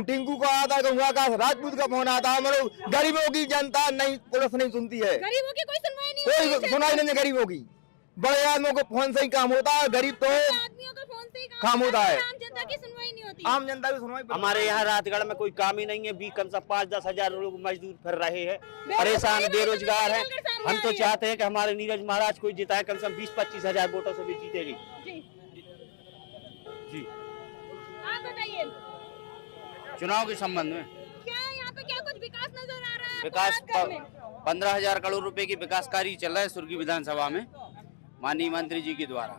टिंकू का आता है, का राजपूत का फोन आता है। मतलब गरीबों की जनता नहीं, पुलिस नहीं सुनती है, गरीबों की कोई सुनवाई नहीं, कोई सुनाई नहीं है गरीबों की। बड़े आदमियों को फोन से ही काम होता है, गरीब तो आदमियों का फोन से ही काम होता है, आम जनता की सुनवाई नहीं होती। आम जनता की सुनवाई। हमारे यहाँ राहतगढ़ में कोई काम ही नहीं है, 20 कम से 5-10 हजार लोग मजदूर फिर रहे हैं, परेशान बेरोजगार हैं। हम तो चाहते हैं कि हमारे नीरज महाराज कोई जिताए, कम से कम 20-25 हजार वोटों से भी जीतेगी। जी आप बताइए चुनाव के संबंध में क्या यहाँ पे क्या कुछ विकास नजर आ रहा है? विकास 15,000 करोड़ रुपए की विकास कार्य चल रहा है सुर्खी विधानसभा में माननीय मंत्री जी के द्वारा।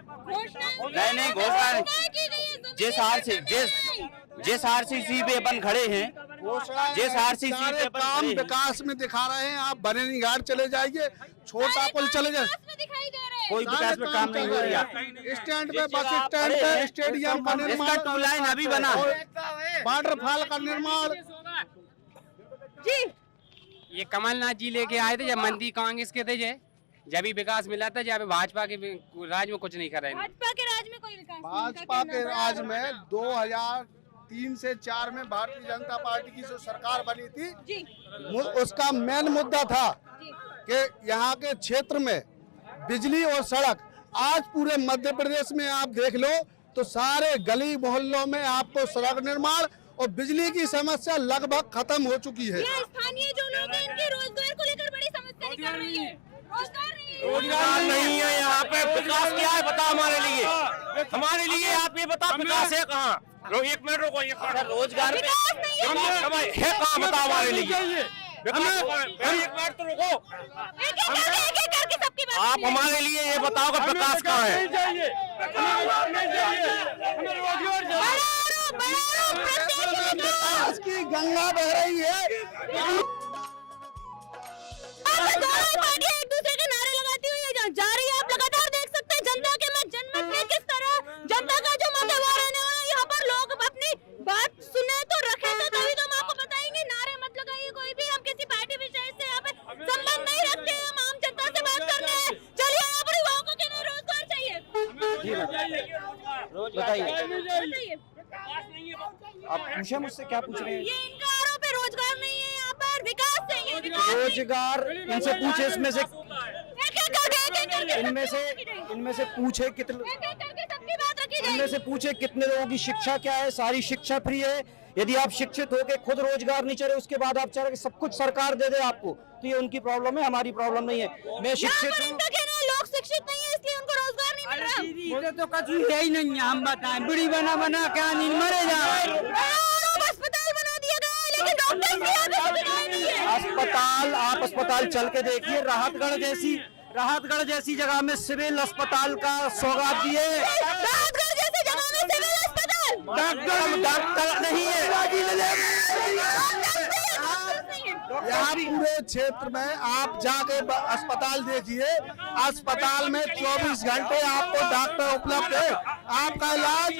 नहीं घोषणा नहीं, जिस आरसीसी पे अपन खड़े हैं, जिस आरसीसी पे काम विकास में दिखा रहे हैं। आप बनेनी घाट चले जाइए, छोटा पुल चले जाए, कोई विकास में काम नहीं हो रहा। स्टैंड पे, बस स्टैंड पे, स्टेडियम का निर्माण, टू लाइन अभी बना, वाटरफॉल का निर्माण। जी ये कमलनाथ जी लेके आए थे जब मंत्री कांग्रेस के थे, जब भी विकास मिला था, जब भाजपा के राज में कुछ नहीं कर रहे। भाजपा के राज में कोई विकास नहीं, भाजपा के राज में 2003 से 4 में भारतीय जनता पार्टी की जो सरकार बनी थी, उसका मेन मुद्दा था कि यहाँ के क्षेत्र में बिजली और सड़क। आज पूरे मध्य प्रदेश में आप देख लो तो सारे गली मोहल्लों में आपको सड़क निर्माण और बिजली की समस्या लगभग खत्म हो चुकी है। स्थानीय जो लोग हैं इनके रोजगार को लेकर बड़ी समस्या निकल रही है। रोजगार नहीं है यहाँ पे। विकास क्या है बता हमारे लिए, हमारे लिए आप ये बता विकास है कहाँ? एक मिनट रुको, रोजगार है कहाँ बता हमारे लिए, एक मिनट तो रुको। आप हमारे लिए ये बताओ कि विकास कहाँ है? विकास की गंगा बह रही है। पार्टियां एक दूसरे के नारे लगाती हुई जा रही है। आप लगातार देख सकते हैं जनता के मत जनमत में किस तरह जनता का जो मत है वो रहने वाला। यहाँ पर लोग अपनी बात सुने तो रखे तो तभी तो हम आपको बताएंगे। नारे मत लगाइए कोई भी, हम किसी पार्टी विषय से यहाँ पे संबंध नहीं रखते हैं, हम आम जनता से बात करने हैं। चलिए यहाँ पर युवाओं को क्या रोजगार चाहिए, बताइए। आप पूछे मुझसे, क्या पूछ रहे हैं? ये इनका आरोप है रोजगार नहीं है यहाँ पर, विकास चाहिए। रोजगार इनसे पूछे, इसमें से इनमें से पूछे कितने, इनमें से पूछे कितने लोगों की शिक्षा क्या है। सारी शिक्षा फ्री है। यदि आप शिक्षित होकर खुद रोजगार नहीं चले, उसके बाद आप चाहे सब कुछ सरकार दे दे आपको, तो ये उनकी प्रॉब्लम है, हमारी प्रॉब्लम नहीं है। मैं शिक्षित हूँ, लोग शिक्षित नहीं है इसलिए उनको रोजगार नहीं मिल रहा। तो कुछ है ही नहीं है। हम बताएं बुढ़ी बना बना क्या नहीं मरे जाए। अस्पताल बना दिया गया है लेकिन डॉक्टर नहीं है। अस्पताल, आप अस्पताल चल के देखिए, राहतगढ़ जैसी जगह में सिविल अस्पताल का सौगात दिए। राहतगढ़ जैसी जगह में सिविल अस्पताल, डॉक्टर नहीं है। यहाँ पूरे क्षेत्र में आप जाके अस्पताल देखिए, अस्पताल में 24 घंटे आपको डॉक्टर उपलब्ध है। आपका इलाज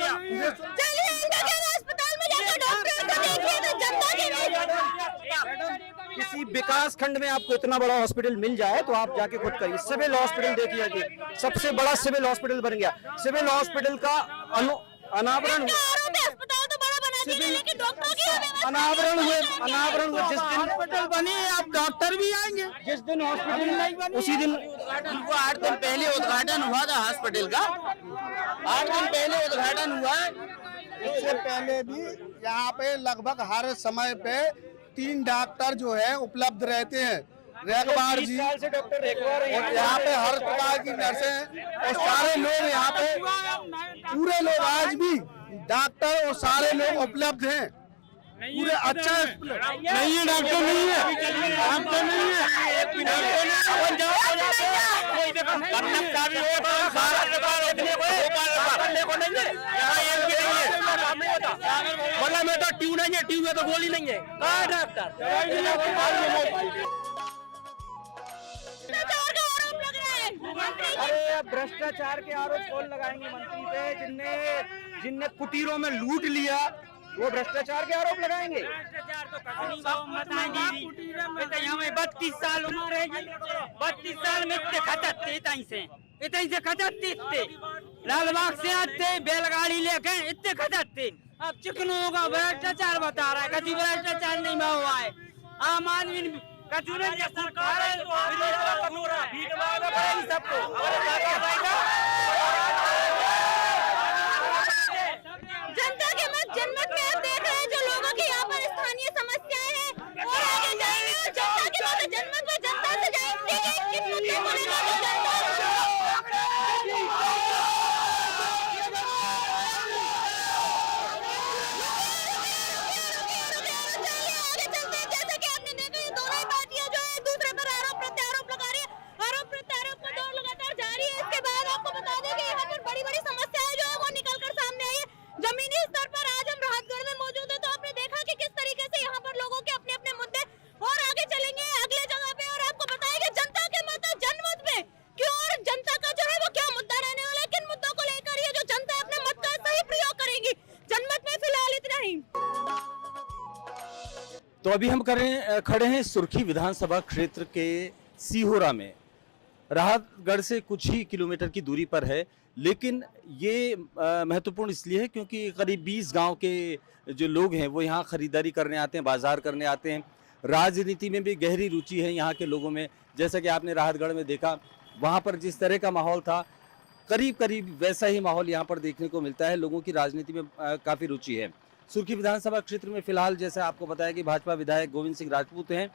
अस्पताल में जाकर डॉक्टर को देखिए तो जनता के किसी विकास खंड में आपको इतना बड़ा हॉस्पिटल मिल जाए तो आप जाके खुद करिए। सिविल हॉस्पिटल देखिए, सबसे बड़ा सिविल हॉस्पिटल बन गया। सिविल हॉस्पिटल का अनावरण अस्पताल तो बड़ा बना दिया लेकिन डॉक्टर की अनावरण हुए जिस दिन हॉस्पिटल बनी, आप डॉक्टर भी आएंगे। जिस दिन हॉस्पिटल नहीं बनी उसी दिन 8 दिन पहले उद्घाटन हुआ था हॉस्पिटल का, 8 दिन पहले उद्घाटन हुआ। इससे पहले भी यहाँ पे लगभग हर समय पे 3 डॉक्टर जो है उपलब्ध रहते हैं। रेखवार जी से डॉक्टर रेखवार और यहाँ पे हर प्रकार की नर्सें और सारे लोग यहाँ पे पूरे लोग आज भी डॉक्टर और सारे लोग उपलब्ध हैं। पूरे अच्छा नहीं है, डॉक्टर नहीं है, डॉक्टर नहीं मतलब मैं तो ट्यूब नहीं है, ट्यूब में तो गोली नहीं है, कहाँ डॉक्टर? अरे भ्रष्टाचार के आरोप कौन लगाएंगे मंत्री पे? जिनने कुटीरों में लूट लिया वो भ्रष्टाचार के आरोप लगाएंगे? यहाँ में 32 साल उम्र है, 32 साल में इतने खटकते इतने से खटकते लालबाग से आते बैलगाड़ी लेके इतने खटकते। अब चिकनों का भ्रष्टाचार बता रहा है, कभी भ्रष्टाचार नहीं हुआ है। आम आदमी सरकार जनता के मत जनमत में आप देख रहे हैं जो लोगों की यहाँ पर स्थानीय समस्याएं हैं और आगे जाएंगे और जनता के मत जनमत में जनता से जाएंगे कि किस मुद्दे को लेकर तो जनता आगे चलते हैं। जैसे कि आपने देखा ये दोनों ही पार्टियां जो है एक दूसरे पर आरोप प्रत्यारोप लगा रही है, आरोप प्रत्यारोप का दौर लगातार जारी है। इसके बाद आपको बता दें कि यहाँ पर बड़ी बड़ी समस्याएं जो है वो निकल कर सामने आई है। जमीनी स्तर पर आज हम राहतगढ़ में मौजूद है तो आपने देखा कि किस तरीके से यहाँ पर लोगों के अपने अपने मुद्दे और आगे चलेंगे अगले जगह पे और आपको बताएंगे जनता के मत जनमत में क्यों और जनता का जो है वो क्या मुद्दा रहने वाला है, किन मुद्दों को लेकर ये जो जनता अपने मत का सही प्रयोग करेगी। जनमत में फिलहाल इतना ही। तो अभी हम खड़े हैं सुर्खी विधानसभा क्षेत्र के सीहोरा में। राहतगढ़ से कुछ ही किलोमीटर की दूरी पर है, लेकिन ये महत्वपूर्ण इसलिए है क्योंकि करीब 20 गांव के जो लोग हैं वो यहाँ खरीदारी करने आते हैं, बाजार करने आते हैं। राजनीति में भी गहरी रुचि है यहाँ के लोगों में। जैसा कि आपने राहतगढ़ में देखा, वहाँ पर जिस तरह का माहौल था, करीब करीब वैसा ही माहौल यहाँ पर देखने को मिलता है। लोगों की राजनीति में काफ़ी रुचि है। सुर्खी विधानसभा क्षेत्र में फिलहाल जैसा आपको बताया कि भाजपा विधायक गोविंद सिंह राजपूत हैं।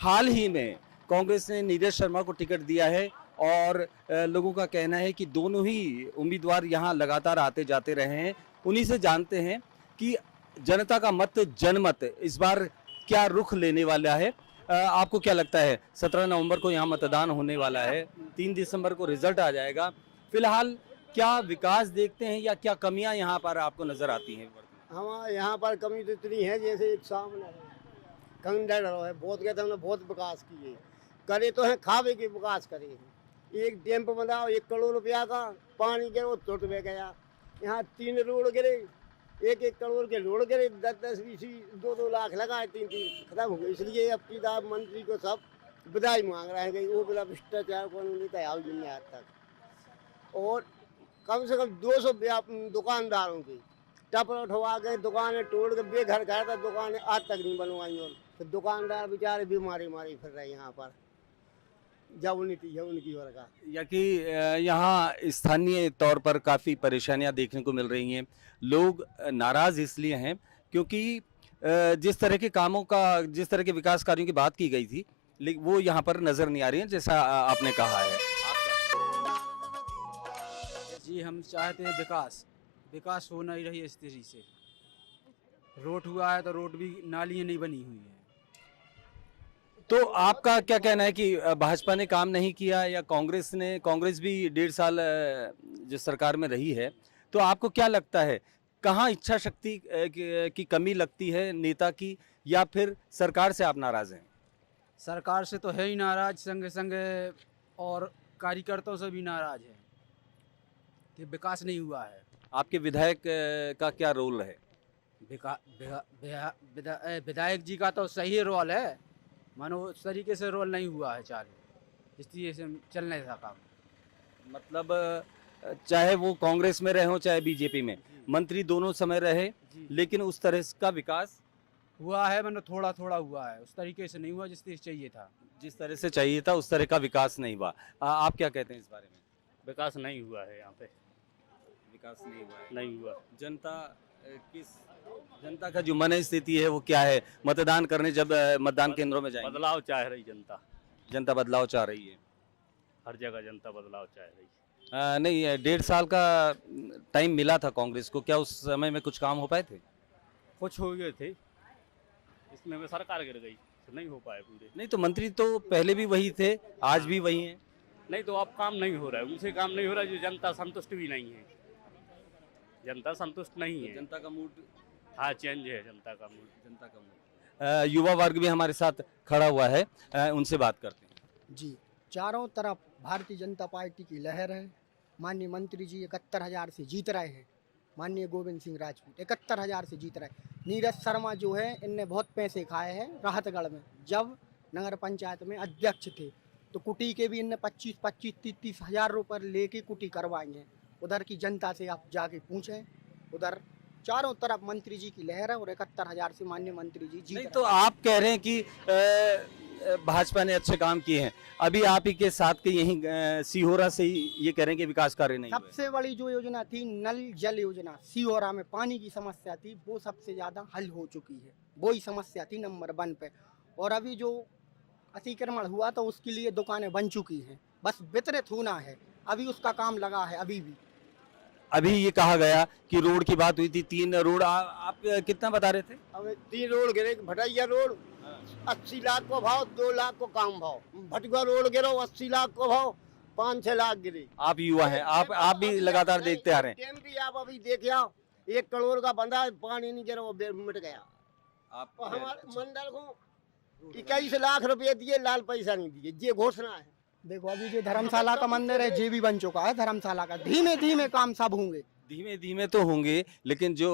हाल ही में कांग्रेस ने नीरज शर्मा को टिकट दिया है और लोगों का कहना है कि दोनों ही उम्मीदवार यहाँ लगातार आते जाते रहे हैं। उन्हीं से जानते हैं कि जनता का मत जनमत इस बार क्या रुख लेने वाला है। आपको क्या लगता है? 17 नवंबर को यहाँ मतदान होने वाला है, 3 दिसंबर को रिजल्ट आ जाएगा। फिलहाल क्या विकास देखते हैं या क्या कमियां यहाँ पर आपको नजर आती हैं? हमारे यहाँ पर कमी तो इतनी है, जैसे एक सामने कंडर है, बहुत कहते हमने बहुत विकास किए, करे तो है, खावे के विकास करे हैं। एक डैम्प बनाओ 1 करोड़ रुपया का, पानी गिरे वो टूट में गया। यहाँ 3 रोड गिरे, 1-1 करोड़ के रोड गिरे, 10-10, 20-2 लाख लगाए, 3 खत्म हो गए। इसलिए अब की मंत्री को सब बधाई मांग रहे हैं कि वो बिना भ्रष्टाचार को नहीं था आज तक। और कम से कम 200 दुकानदारों की टपर उठवा के दुकानें तोड़ के बेघर घर तक दुकानें आज तक नहीं बनवाई। और तो दुकानदार बेचारे बीमारी फिर रहे यहाँ पर, जब उनकी ओर का या कि यहाँ स्थानीय तौर पर काफ़ी परेशानियां देखने को मिल रही हैं। लोग नाराज़ इसलिए हैं क्योंकि जिस तरह के कामों का, जिस तरह के विकास कार्यों की बात की गई थी, लेकिन वो यहाँ पर नज़र नहीं आ रही है जैसा आपने कहा है। जी हम चाहते हैं विकास हो नहीं रही इस स्थिति से। रोड हुआ है तो रोड भी नालियाँ नहीं बनी हुई है। तो आपका क्या कहना है कि भाजपा ने काम नहीं किया या कांग्रेस भी 1.5 साल जो सरकार में रही है, तो आपको क्या लगता है कहाँ इच्छा शक्ति की कमी लगती है नेता की, या फिर सरकार से आप नाराज हैं? सरकार से तो है ही नाराज, संगे संगे और कार्यकर्ताओं से भी नाराज है कि विकास नहीं हुआ है। आपके विधायक का क्या रोल है? विधायक जी का तो सही रोल है, मानो उस तरीके से रोल नहीं हुआ है चालू, इसलिए से चलने का काम। मतलब चाहे वो कांग्रेस में रहे हो चाहे बीजेपी में, मंत्री दोनों समय रहे, लेकिन उस तरह का विकास हुआ है, मतलब थोड़ा थोड़ा हुआ है, उस तरीके से नहीं हुआ जिस तरह चाहिए था। जिस तरह से चाहिए था उस तरह का विकास नहीं हुआ। आप क्या कहते हैं इस बारे में? विकास नहीं हुआ है यहाँ पे, विकास नहीं हुआ है। नहीं हुआ। जनता का जो मन स्थिति है वो क्या है? मतदान करने जब मतदान केंद्रों में जाएंगे, बदलाव चाह रही जनता बदलाव चाह रही है। हर जगह जनता बदलाव चाह रही है। नहीं, 1.5 साल का टाइम मिला था कांग्रेस को, क्या उस समय में कुछ काम हो पाए थे? कुछ हो गए थे, उतने में सरकार गिर गई, तो नहीं हो पाए पूरे। नहीं तो मंत्री तो पहले भी वही थे, आज भी वही हैं। नहीं तो अब काम नहीं हो रहा है, उनसे काम नहीं हो रहा है, जो जनता संतुष्ट भी नहीं है, जनता संतुष्ट नहीं है। जनता का मूड, हाँ चेंज है जनता का मूड। जनता का मूड। युवा वर्ग भी हमारे साथ खड़ा हुआ है, उनसे बात करते हैं। जी, चारों तरफ भारतीय जनता पार्टी की लहर है। माननीय मंत्री जी 71,000 से जीत रहे हैं। माननीय गोविंद सिंह राजपूत 71,000 से जीत रहे हैं। नीरज शर्मा जो है, इनने बहुत पैसे खाए हैं राहतगढ़ में। जब नगर पंचायत में अध्यक्ष थे तो कुटी के भी इनने 25-25, 30-30 हज़ार रुपये लेके कुटी करवाई हैं। उधर की जनता से आप जाके पूछें, उधर चारों तरफ मंत्री जी की लहर है और 71,000 से माननीय मंत्री जी जीत। नहीं तो आप कह रहे हैं कि भाजपा ने अच्छे काम किए हैं, अभी आप ही के साथ के यहीं सिहोरा से ही ये कह रहे हैं कि विकास कार्य नहीं हुए। सबसे बड़ी जो योजना थी नल जल योजना, सिहोरा में पानी की समस्या थी, वो सबसे ज़्यादा हल हो चुकी है। वही समस्या थी नंबर 1 पे। और अभी जो अतिक्रमण हुआ तो उसके लिए दुकानें बन चुकी हैं, बस वितरित होना है, अभी उसका काम लगा है। अभी ये कहा गया कि रोड की बात हुई थी, 3 रोड आप कितना बता रहे थे? अब 3 रोड गिरे, भटैया रोड 80 लाख को भाव, 2 लाख को काम भाव। भटुआ रोड गिरो 80 लाख को भाव, 5-6 लाख गिरे। आप युवा हैं, आप भी लगातार देखते आ रहे हैं। डैम भी आप अभी देखे आओ, 1 करोड़ का बंदा पानी नहीं गिरा, वो मिट गया। आप हमारे मंडल को 21 लाख रुपए दिए, लाल पैसा नहीं दिए, ये घोषणा है। देखो अभी जो धर्मशाला का मंदिर है जे भी बन चुका है। धर्मशाला का धीमे धीमे काम सब होंगे, धीमे धीमे तो होंगे, लेकिन जो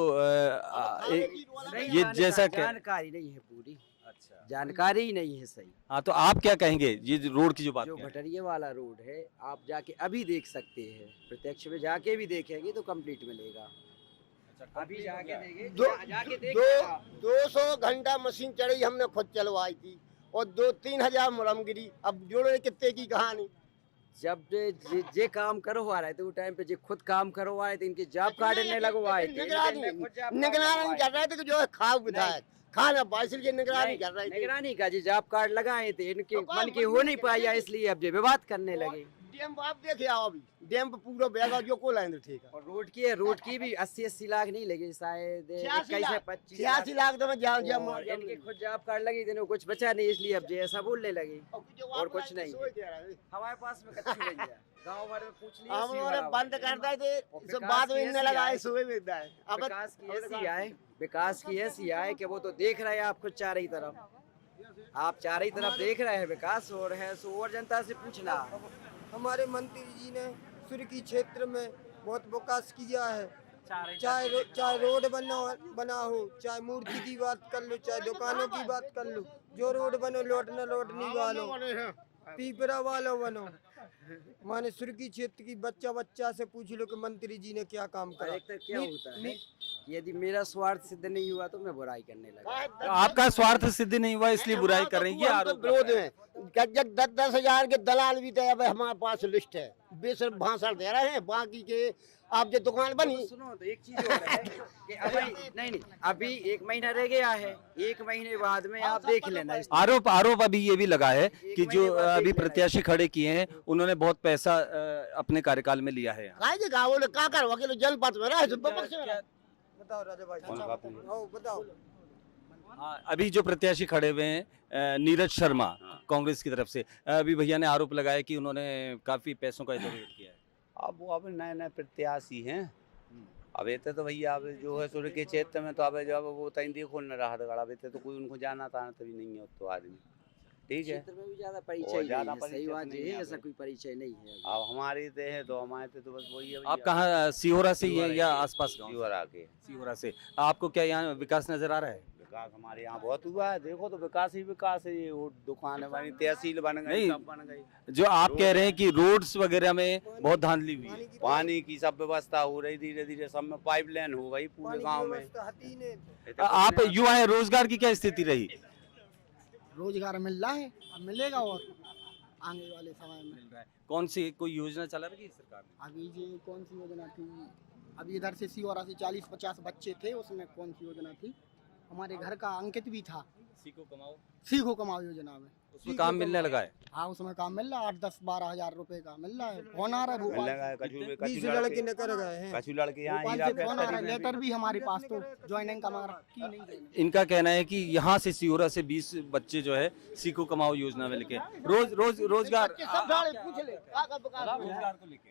ये जैसा जानकारी नहीं है पूरी। अच्छा, जानकारी ही नहीं है सही। हाँ तो आप क्या कहेंगे ये रोड की जो बात जो कह रहे हैं? भटरिया वाला रोड है, आप जाके अभी देख सकते हैं, प्रत्यक्ष में जाके भी देखेंगे तो कंप्लीट मिलेगा। अभी जाके देखेंगे, जाके देखिएगा। 200 घंटा मशीन चढ़ी, हमने खुद चलवाई थी, और 2-3 हजार मुरम गिरी। अब जोड़े कितने की कहानी। जब जे काम करवा रहे थे वो टाइम पे जे खुद काम करवाए थे, इनके जॉब कार्ड ने लगवाए थे। निगरानी कर रहे थे कि जो है खाव विधायक खाना बाइसिल की निगरानी कर रहे थे। निगरानी का जी जॉब कार्ड लगाए थे, इनके मन की हो नहीं पाया, इसलिए अब जो विवाद करने लगे। डैम आप देखे आओ, अभी डैम पे पूरा बेगा जो को लाइन ठीक है। और रोड की भी 80-80 लाख नहीं लगे, शायद 86 लाख तो मैं जान इनके खुद जॉब कार्ड लगे थे, कुछ बचा नहीं, इसलिए अब जैसा बोलने लगे और कुछ नहीं। हमारे पास में कच्ची नहीं है, गाँव भर में पूछ लिया, हम लोगों ने बंद करता थे, सब बाद में इनने लगाए, सुबह मिलता है। अब विकास की ऐसी आए कि वो तो देख रहे हैं आप खुद चारों तरफ, आप चारों तरफ देख रहे हैं विकास हो रहा है, सो और जनता से पूछना। हमारे मंत्री जी ने सुर्खी क्षेत्र में बहुत विकास किया है, चाहे रोड बना हो, चाहे मूर्ति की बात कर लो, चाहे दुकानों की बात कर लो, जो रोड बनो लौटनी वालों, पीपरा वालों बनो। माने सुर्खी क्षेत्र की बच्चा से पूछ लो कि मंत्री जी ने क्या काम करा। क्या होता है, यदि मेरा स्वार्थ सिद्ध नहीं हुआ तो मैं बुराई करने लगा। तो आपका स्वार्थ सिद्ध नहीं हुआ इसलिए बुराई कर रही है, आरोप विरोध में 10-10 हजार के दलाल भी थे। अब हमारे पास लिस्ट है, बेसिर्फ भाषण दे रहे हैं, बाकी के आप जो दुकान बनी। सुनो तो एक चीज और है कि अभी 1 महीना रह गया है, 1 महीने बाद में आप देख लेना। आरोप अभी ये भी लगा है कि जो अभी प्रत्याशी खड़े किए हैं उन्होंने बहुत पैसा अपने कार्यकाल में लिया है। जनपद में रहा बताओ राजा भाई, बताओ। अभी जो प्रत्याशी खड़े हुए हैं नीरज शर्मा कांग्रेस की तरफ से, अभी भैया ने आरोप लगाया कि उन्होंने काफी पैसों का इधर किया है। अब वो अब नए प्रत्याशी हैं, अब इतने तो भैया अब जो है सूर्य के क्षेत्र में तो अब जब वो तई देखो न रहा था, अब तो कोई उनको जाना था तभी नहीं है तो आदमी, ठीक है। क्षेत्र में भी ज्यादा परिचय नहीं है, सही बात है, ऐसा कोई परिचय नहीं है। अब हमारे थे है तो हमारे तो बस वही है। आप कहाँ, सिहोरा से ही है या आसपास? सिहोरा से। आपको क्या यहाँ विकास नजर आ रहा है? विकास हमारे यहाँ बहुत हुआ है, देखो तो विकास ही विकास है। वो दुकान बनी, तहसील बन गई, सब बन गई। जो आप कह रहे हैं कि रोड्स वगैरह में बहुत धांधली हुई है, पानी की सब व्यवस्था हो रही, धीरे धीरे सब में पाइपलाइन हो गई पूरे गाँव में। आप युवा है, रोजगार की क्या स्थिति रही? रोजगार मिल रहा है, अब मिलेगा और आने वाले समय में। कौन सी कोई योजना चला रही है सरकार ने? अभी ये कौन सी योजना थी, अभी इधर से सिहोरा से 40-50 बच्चे थे, उसमें कौन सी योजना थी? हमारे घर का अंकित भी था, सीखो कमाओ सीखो कमाओ योजना में उसमें काम मिलने लगा है। हाँ उसमें काम मिल रहा है 8-10-12 हजार रुपए का मिल रहा है। फोन आ रहा है मिल भोपाल रहा है, से। 20 लड़के निकल गए हैं। कछु लड़के यहाँ भोपाल हीरा से फोन आ रहा है, फैक्ट्री में लेटर भी हमारे पास तो ज्वाइनिंग का मगर की नहीं गई। इनका कहना है कि यहाँ से सिहोरा से 20 बच्चे जो है सीखो कमाओ योजना में लेके रोजगार सब झाड़े पूछ ले रोजगार को लेके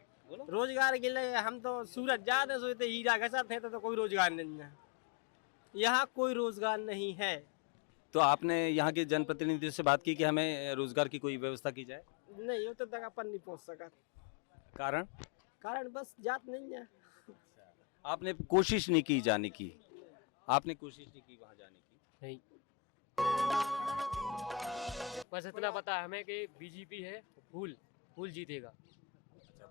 रोजगार के लिए हम तो सूरत जाते सोचते हीरा घसते थे तो कोई रोजगार नहीं है। यहाँ कोई रोजगार नहीं है। तो आपने यहाँ के जनप्रतिनिधियों से बात की कि हमें रोजगार की कोई व्यवस्था की जाए? नहीं वो तो तक अपन नहीं पहुँच सका। कारण बस जात नहीं है। आपने कोशिश नहीं की जाने की? आपने कोशिश नहीं की वहाँ जाने की? नहीं। बस इतना पता है हमें कि बीजेपी है, फूल जीतेगा।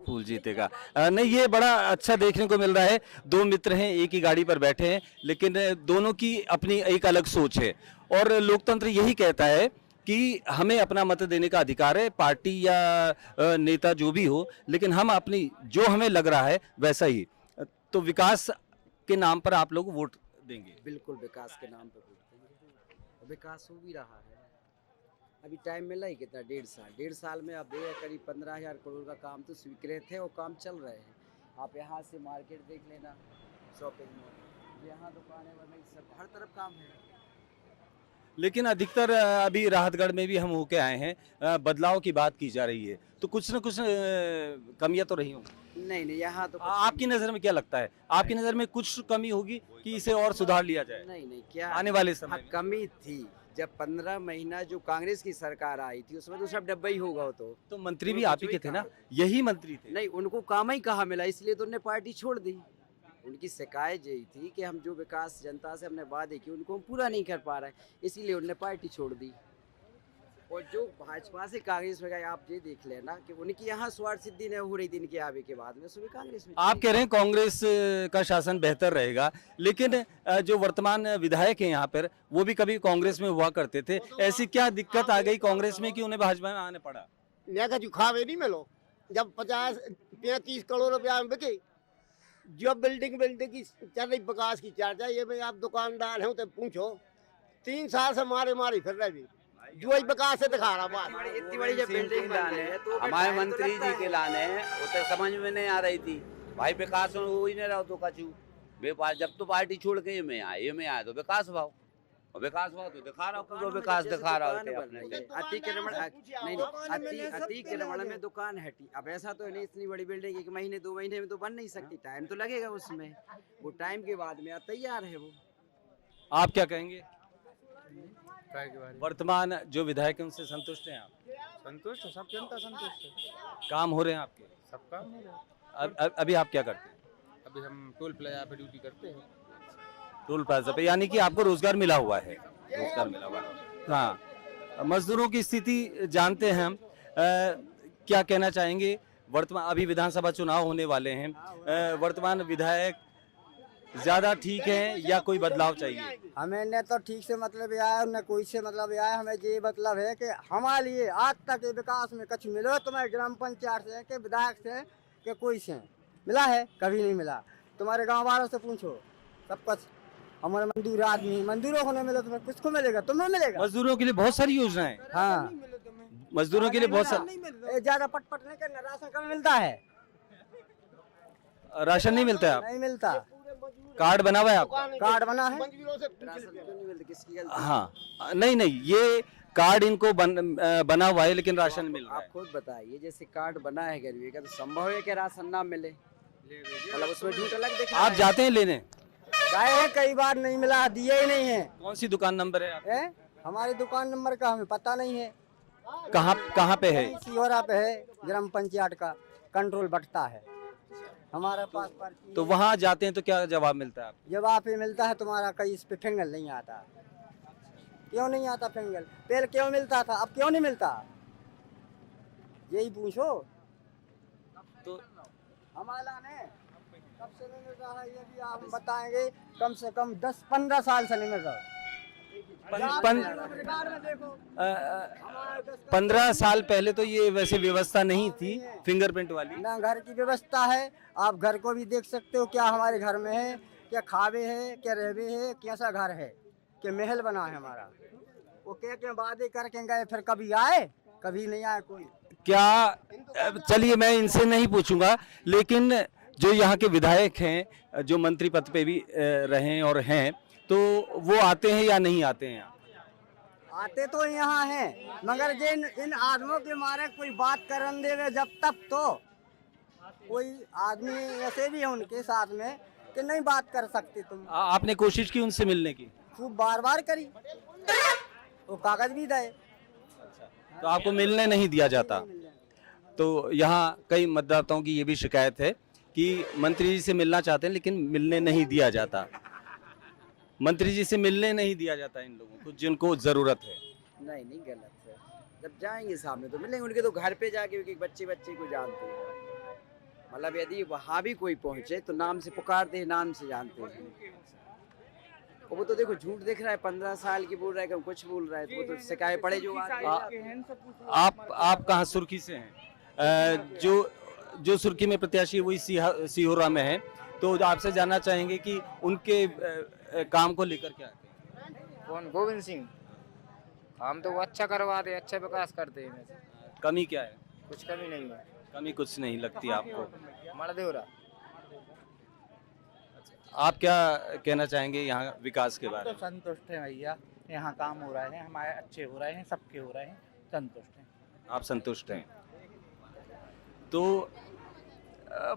फूल जीतेगा। नहीं, ये बड़ा अच्छा देखने को मिल रहा है। दो मित्र हैं, एक ही गाड़ी पर बैठे हैं, लेकिन दोनों की अपनी एक अलग सोच है। और लोकतंत्र यही कहता है कि हमें अपना मत देने का अधिकार है, पार्टी या नेता जो भी हो, लेकिन हम अपनी जो हमें लग रहा है वैसा ही। तो विकास के नाम पर आप लोग वोट देंगे? बिल्कुल विकास के नाम पर वोट देंगे। विकास हो भी रहा है। अभी टाइम मिला ही कितना, 1.5 साल में अब करीब 15,000 करोड़ का काम तो स्वीकृत है और काम चल रहे हैं। आप यहाँ से मार्केट देख लेना, शॉपिंग मॉल, यहाँ दुकानें बनी, सब हर तरफ काम है। लेकिन अधिकतर अभी राहतगढ़ में भी हम होके आए हैं, बदलाव की बात की जा रही है, तो कुछ न कुछ कमियां तो रही होंगी। नहीं यहाँ तो आपकी नज़र में क्या लगता है? आपकी नज़र में कुछ कमी होगी कि इसे और सुधार लिया जाए? नहीं क्या आने वाले समय में? कमी थी जब 15 महीना जो कांग्रेस की सरकार आई थी उसमें तो सब डब्बा ही होगा। तो मंत्री भी आप ही के थे ना? यही मंत्री थे। नहीं, उनको काम ही कहाँ मिला, इसलिए तो उन्होंने पार्टी छोड़ दी। उनकी शिकायत यही थी कि हम जो विकास जनता से हमने वादे किए उनको हम पूरा नहीं कर पा रहे, इसीलिए उन्होंने पार्टी छोड़ दी। और जो भाजपा से कांग्रेस में गए, आप ये देख लेना कि उनकी यहाँ स्वार्थ सिद्धि नहीं हो रही थी इनके आवे के बाद में, सुबह कांग्रेस में। आप कह रहे हैं कांग्रेस का शासन बेहतर रहेगा, लेकिन जो वर्तमान विधायक हैं यहाँ पर वो भी कभी कांग्रेस में हुआ करते थे। ऐसी क्या दिक्कत आ गई कांग्रेस में कि उन्हें भाजपा में आने पड़ा? खावे नहीं मिलो, जब 50-35 करोड़ रुपया में बिके, जब बिल्डिंग की चल रही विकास की चर्चा, ये भाई आप दुकानदार हो तो पूछो, 3 साल से मारे फिर रहे, जो विकास से दिखा रहा बात। इतनी बड़ी जब बिल्डिंग लाने हैं तो हमारे मंत्री जी के लाने वो तो समझ में नहीं आ रही थी भाई, विकास हो ही नहीं रहा तो कछु बेपार। जब तो पार्टी छोड़ के ये में आए तो विकास भाव तो दिखा रहा पूरा विकास दिखा रहा होते अपने से। अतिक्रमण में दुकान हटी। अब ऐसा तो नहीं, इतनी बड़ी बिल्डिंग 1 महीने 2 महीने में तो बन नहीं सकती, टाइम तो लगेगा उसमें। वो टाइम के बाद में तैयार है वो। आप क्या कहेंगे? वर्तमान जो विधायक हैं उनसे संतुष्ट हैं आप? संतुष्ट, सब जनता संतुष्ट है। काम हो रहे हैं आपके? सब काम हो रहा है। अभी आप क्या करते हैं? अभी हम टोल प्लाजा पे ड्यूटी करते हैं। टोल प्लाजा पे, यानी कि आपको रोजगार मिला हुआ है? रोजगार मिला हुआ है। हाँ, मजदूरों की स्थिति जानते हैं हम। क्या कहना चाहेंगे? वर्तमान अभी विधानसभा चुनाव होने वाले हैं, वर्तमान विधायक ज्यादा ठीक है या कोई बदलाव चाहिए? हमें ने तो ठीक से मतलब आया, न कोई से मतलब आया। हमें ये मतलब है कि हमारे लिए आज तक ये विकास में कुछ मिलो तुम्हारे ग्राम पंचायत से के विधायक से के कोई से मिला है? कभी नहीं मिला। तुम्हारे गांव वालों से पूछो, सब कुछ हमारे मजदूर आदमी, मजदूरों को नहीं मिला, तुम्हें किसको मिलेगा? तुम्हें मिलेगा। मजदूरों के लिए बहुत सारी योजनाएं। हाँ, मजदूरों के लिए बहुत सारी। ज्यादा पटपट नहीं करना। राशन कब मिलता है? राशन नहीं मिलता है? नहीं मिलता। कार्ड बना हुआ है आपका? कार्ड बना है। हाँ, नहीं, ये कार्ड इनको बना हुआ है, लेकिन राशन मिल रहा है। आप खुद बताइए, जैसे कार्ड बना है गरीबी का, तो संभव है कि राशन ना मिले? मतलब उसमें झूठ अलग दिख रहा है। आप जाते हैं लेने? गए हैं कई बार, नहीं मिला, दिए ही नहीं है। कौन सी दुकान नंबर है आपकी? हमारी दुकान नंबर का हमें पता नहीं है। कहाँ पे है? सिहोरा पे है, ग्राम पंचायत का कंट्रोल बटता है हमारे पास। तो वहाँ जाते हैं तो क्या जवाब मिलता है आपको? जवाब ये मिलता है तुम्हारा कहीं इस पे फिंगल नहीं आता। क्यों नहीं आता फिंगल? पहले क्यों मिलता था, अब क्यों नहीं मिलता? यही पूछो। तो हमारा ने कब से नहीं मिल रहा है ये भी आप बताएंगे। कम से कम 10-15 साल से नहीं मिल रहा। 15 साल पहले तो ये वैसे व्यवस्था नहीं थी फिंगरप्रिंट वाली ना। घर की व्यवस्था है, आप घर को भी देख सकते हो क्या हमारे घर में है, क्या खावे है, क्या रहवे है, कैसा घर है, क्या महल बना है हमारा। वो क्या वादे करके गए, फिर कभी आए, कभी नहीं आए कोई। क्या चलिए मैं इनसे नहीं पूछूंगा, लेकिन जो यहाँ के विधायक हैं, जो मंत्री पद पे भी रहे और हैं, तो वो आते हैं या नहीं आते हैं? आते तो यहाँ हैं, मगर जिन इन आदमियों के मारे कोई बात करने देवे जब तक, तो कोई आदमी ऐसे भी है उनके साथ में कि नहीं बात कर सकते तुम। आपने कोशिश की उनसे मिलने की? खूब बार बार करी, वो कागज भी दे, तो आपको मिलने नहीं दिया जाता। तो यहाँ कई मतदाताओं की ये भी शिकायत है कि मंत्री जी से मिलना चाहते हैं लेकिन मिलने नहीं दिया जाता। मंत्री जी से मिलने नहीं दिया जाता इन लोगों को जिनको जरूरत है। नहीं नहीं, गलत है। जब जाएंगे सामने तो मिलेंगे, उनके तो घर पे जाके एक बच्चे को जानते हैं। मतलब यदि वहाँ भी कोई पहुँचे तो नाम से पुकारते हैं, नाम से जानते हैं। और वो तो देखो झूठ दिख रहा है, 15 साल की बोल रहा है कि कुछ बोल रहा है, तो वो तो शिकायत पड़े जो आप कहाँ सुर्खी से हैं? जो सुर्खी में प्रत्याशी है वही सिहोरा में है, तो आपसे जानना चाहेंगे कि उनके काम को लेकर क्या है? कौन? गोविंद सिंह। काम तो वो अच्छा करवा दे, अच्छा विकास करते हैं। कमी क्या है? कुछ कमी नहीं है। कमी कुछ नहीं लगती आपको? मड़देवरा। आप क्या कहना चाहेंगे यहाँ विकास के बारे तो में? संतुष्ट हैं भैया, यहाँ काम हो रहे हैं, हमारे अच्छे हो रहे हैं, सबके हो रहे हैं, संतुष्ट हैं। आप संतुष्ट हैं? तो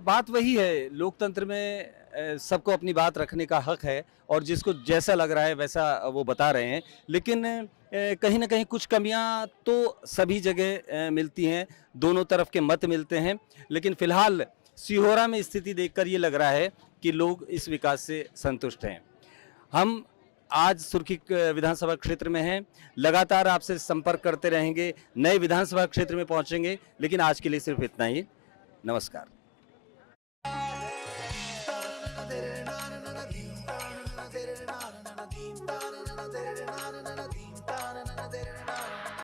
बात वही है, लोकतंत्र में सबको अपनी बात रखने का हक है और जिसको जैसा लग रहा है वैसा वो बता रहे हैं, लेकिन कहीं ना कहीं कुछ कमियां तो सभी जगह मिलती हैं, दोनों तरफ के मत मिलते हैं। लेकिन फिलहाल सिहोरा में स्थिति देखकर ये लग रहा है कि लोग इस विकास से संतुष्ट हैं। हम आज सुर्खी विधानसभा क्षेत्र में हैं, लगातार आपसे संपर्क करते रहेंगे, नए विधानसभा क्षेत्र में पहुंचेंगे, लेकिन आज के लिए सिर्फ इतना ही। नमस्कार।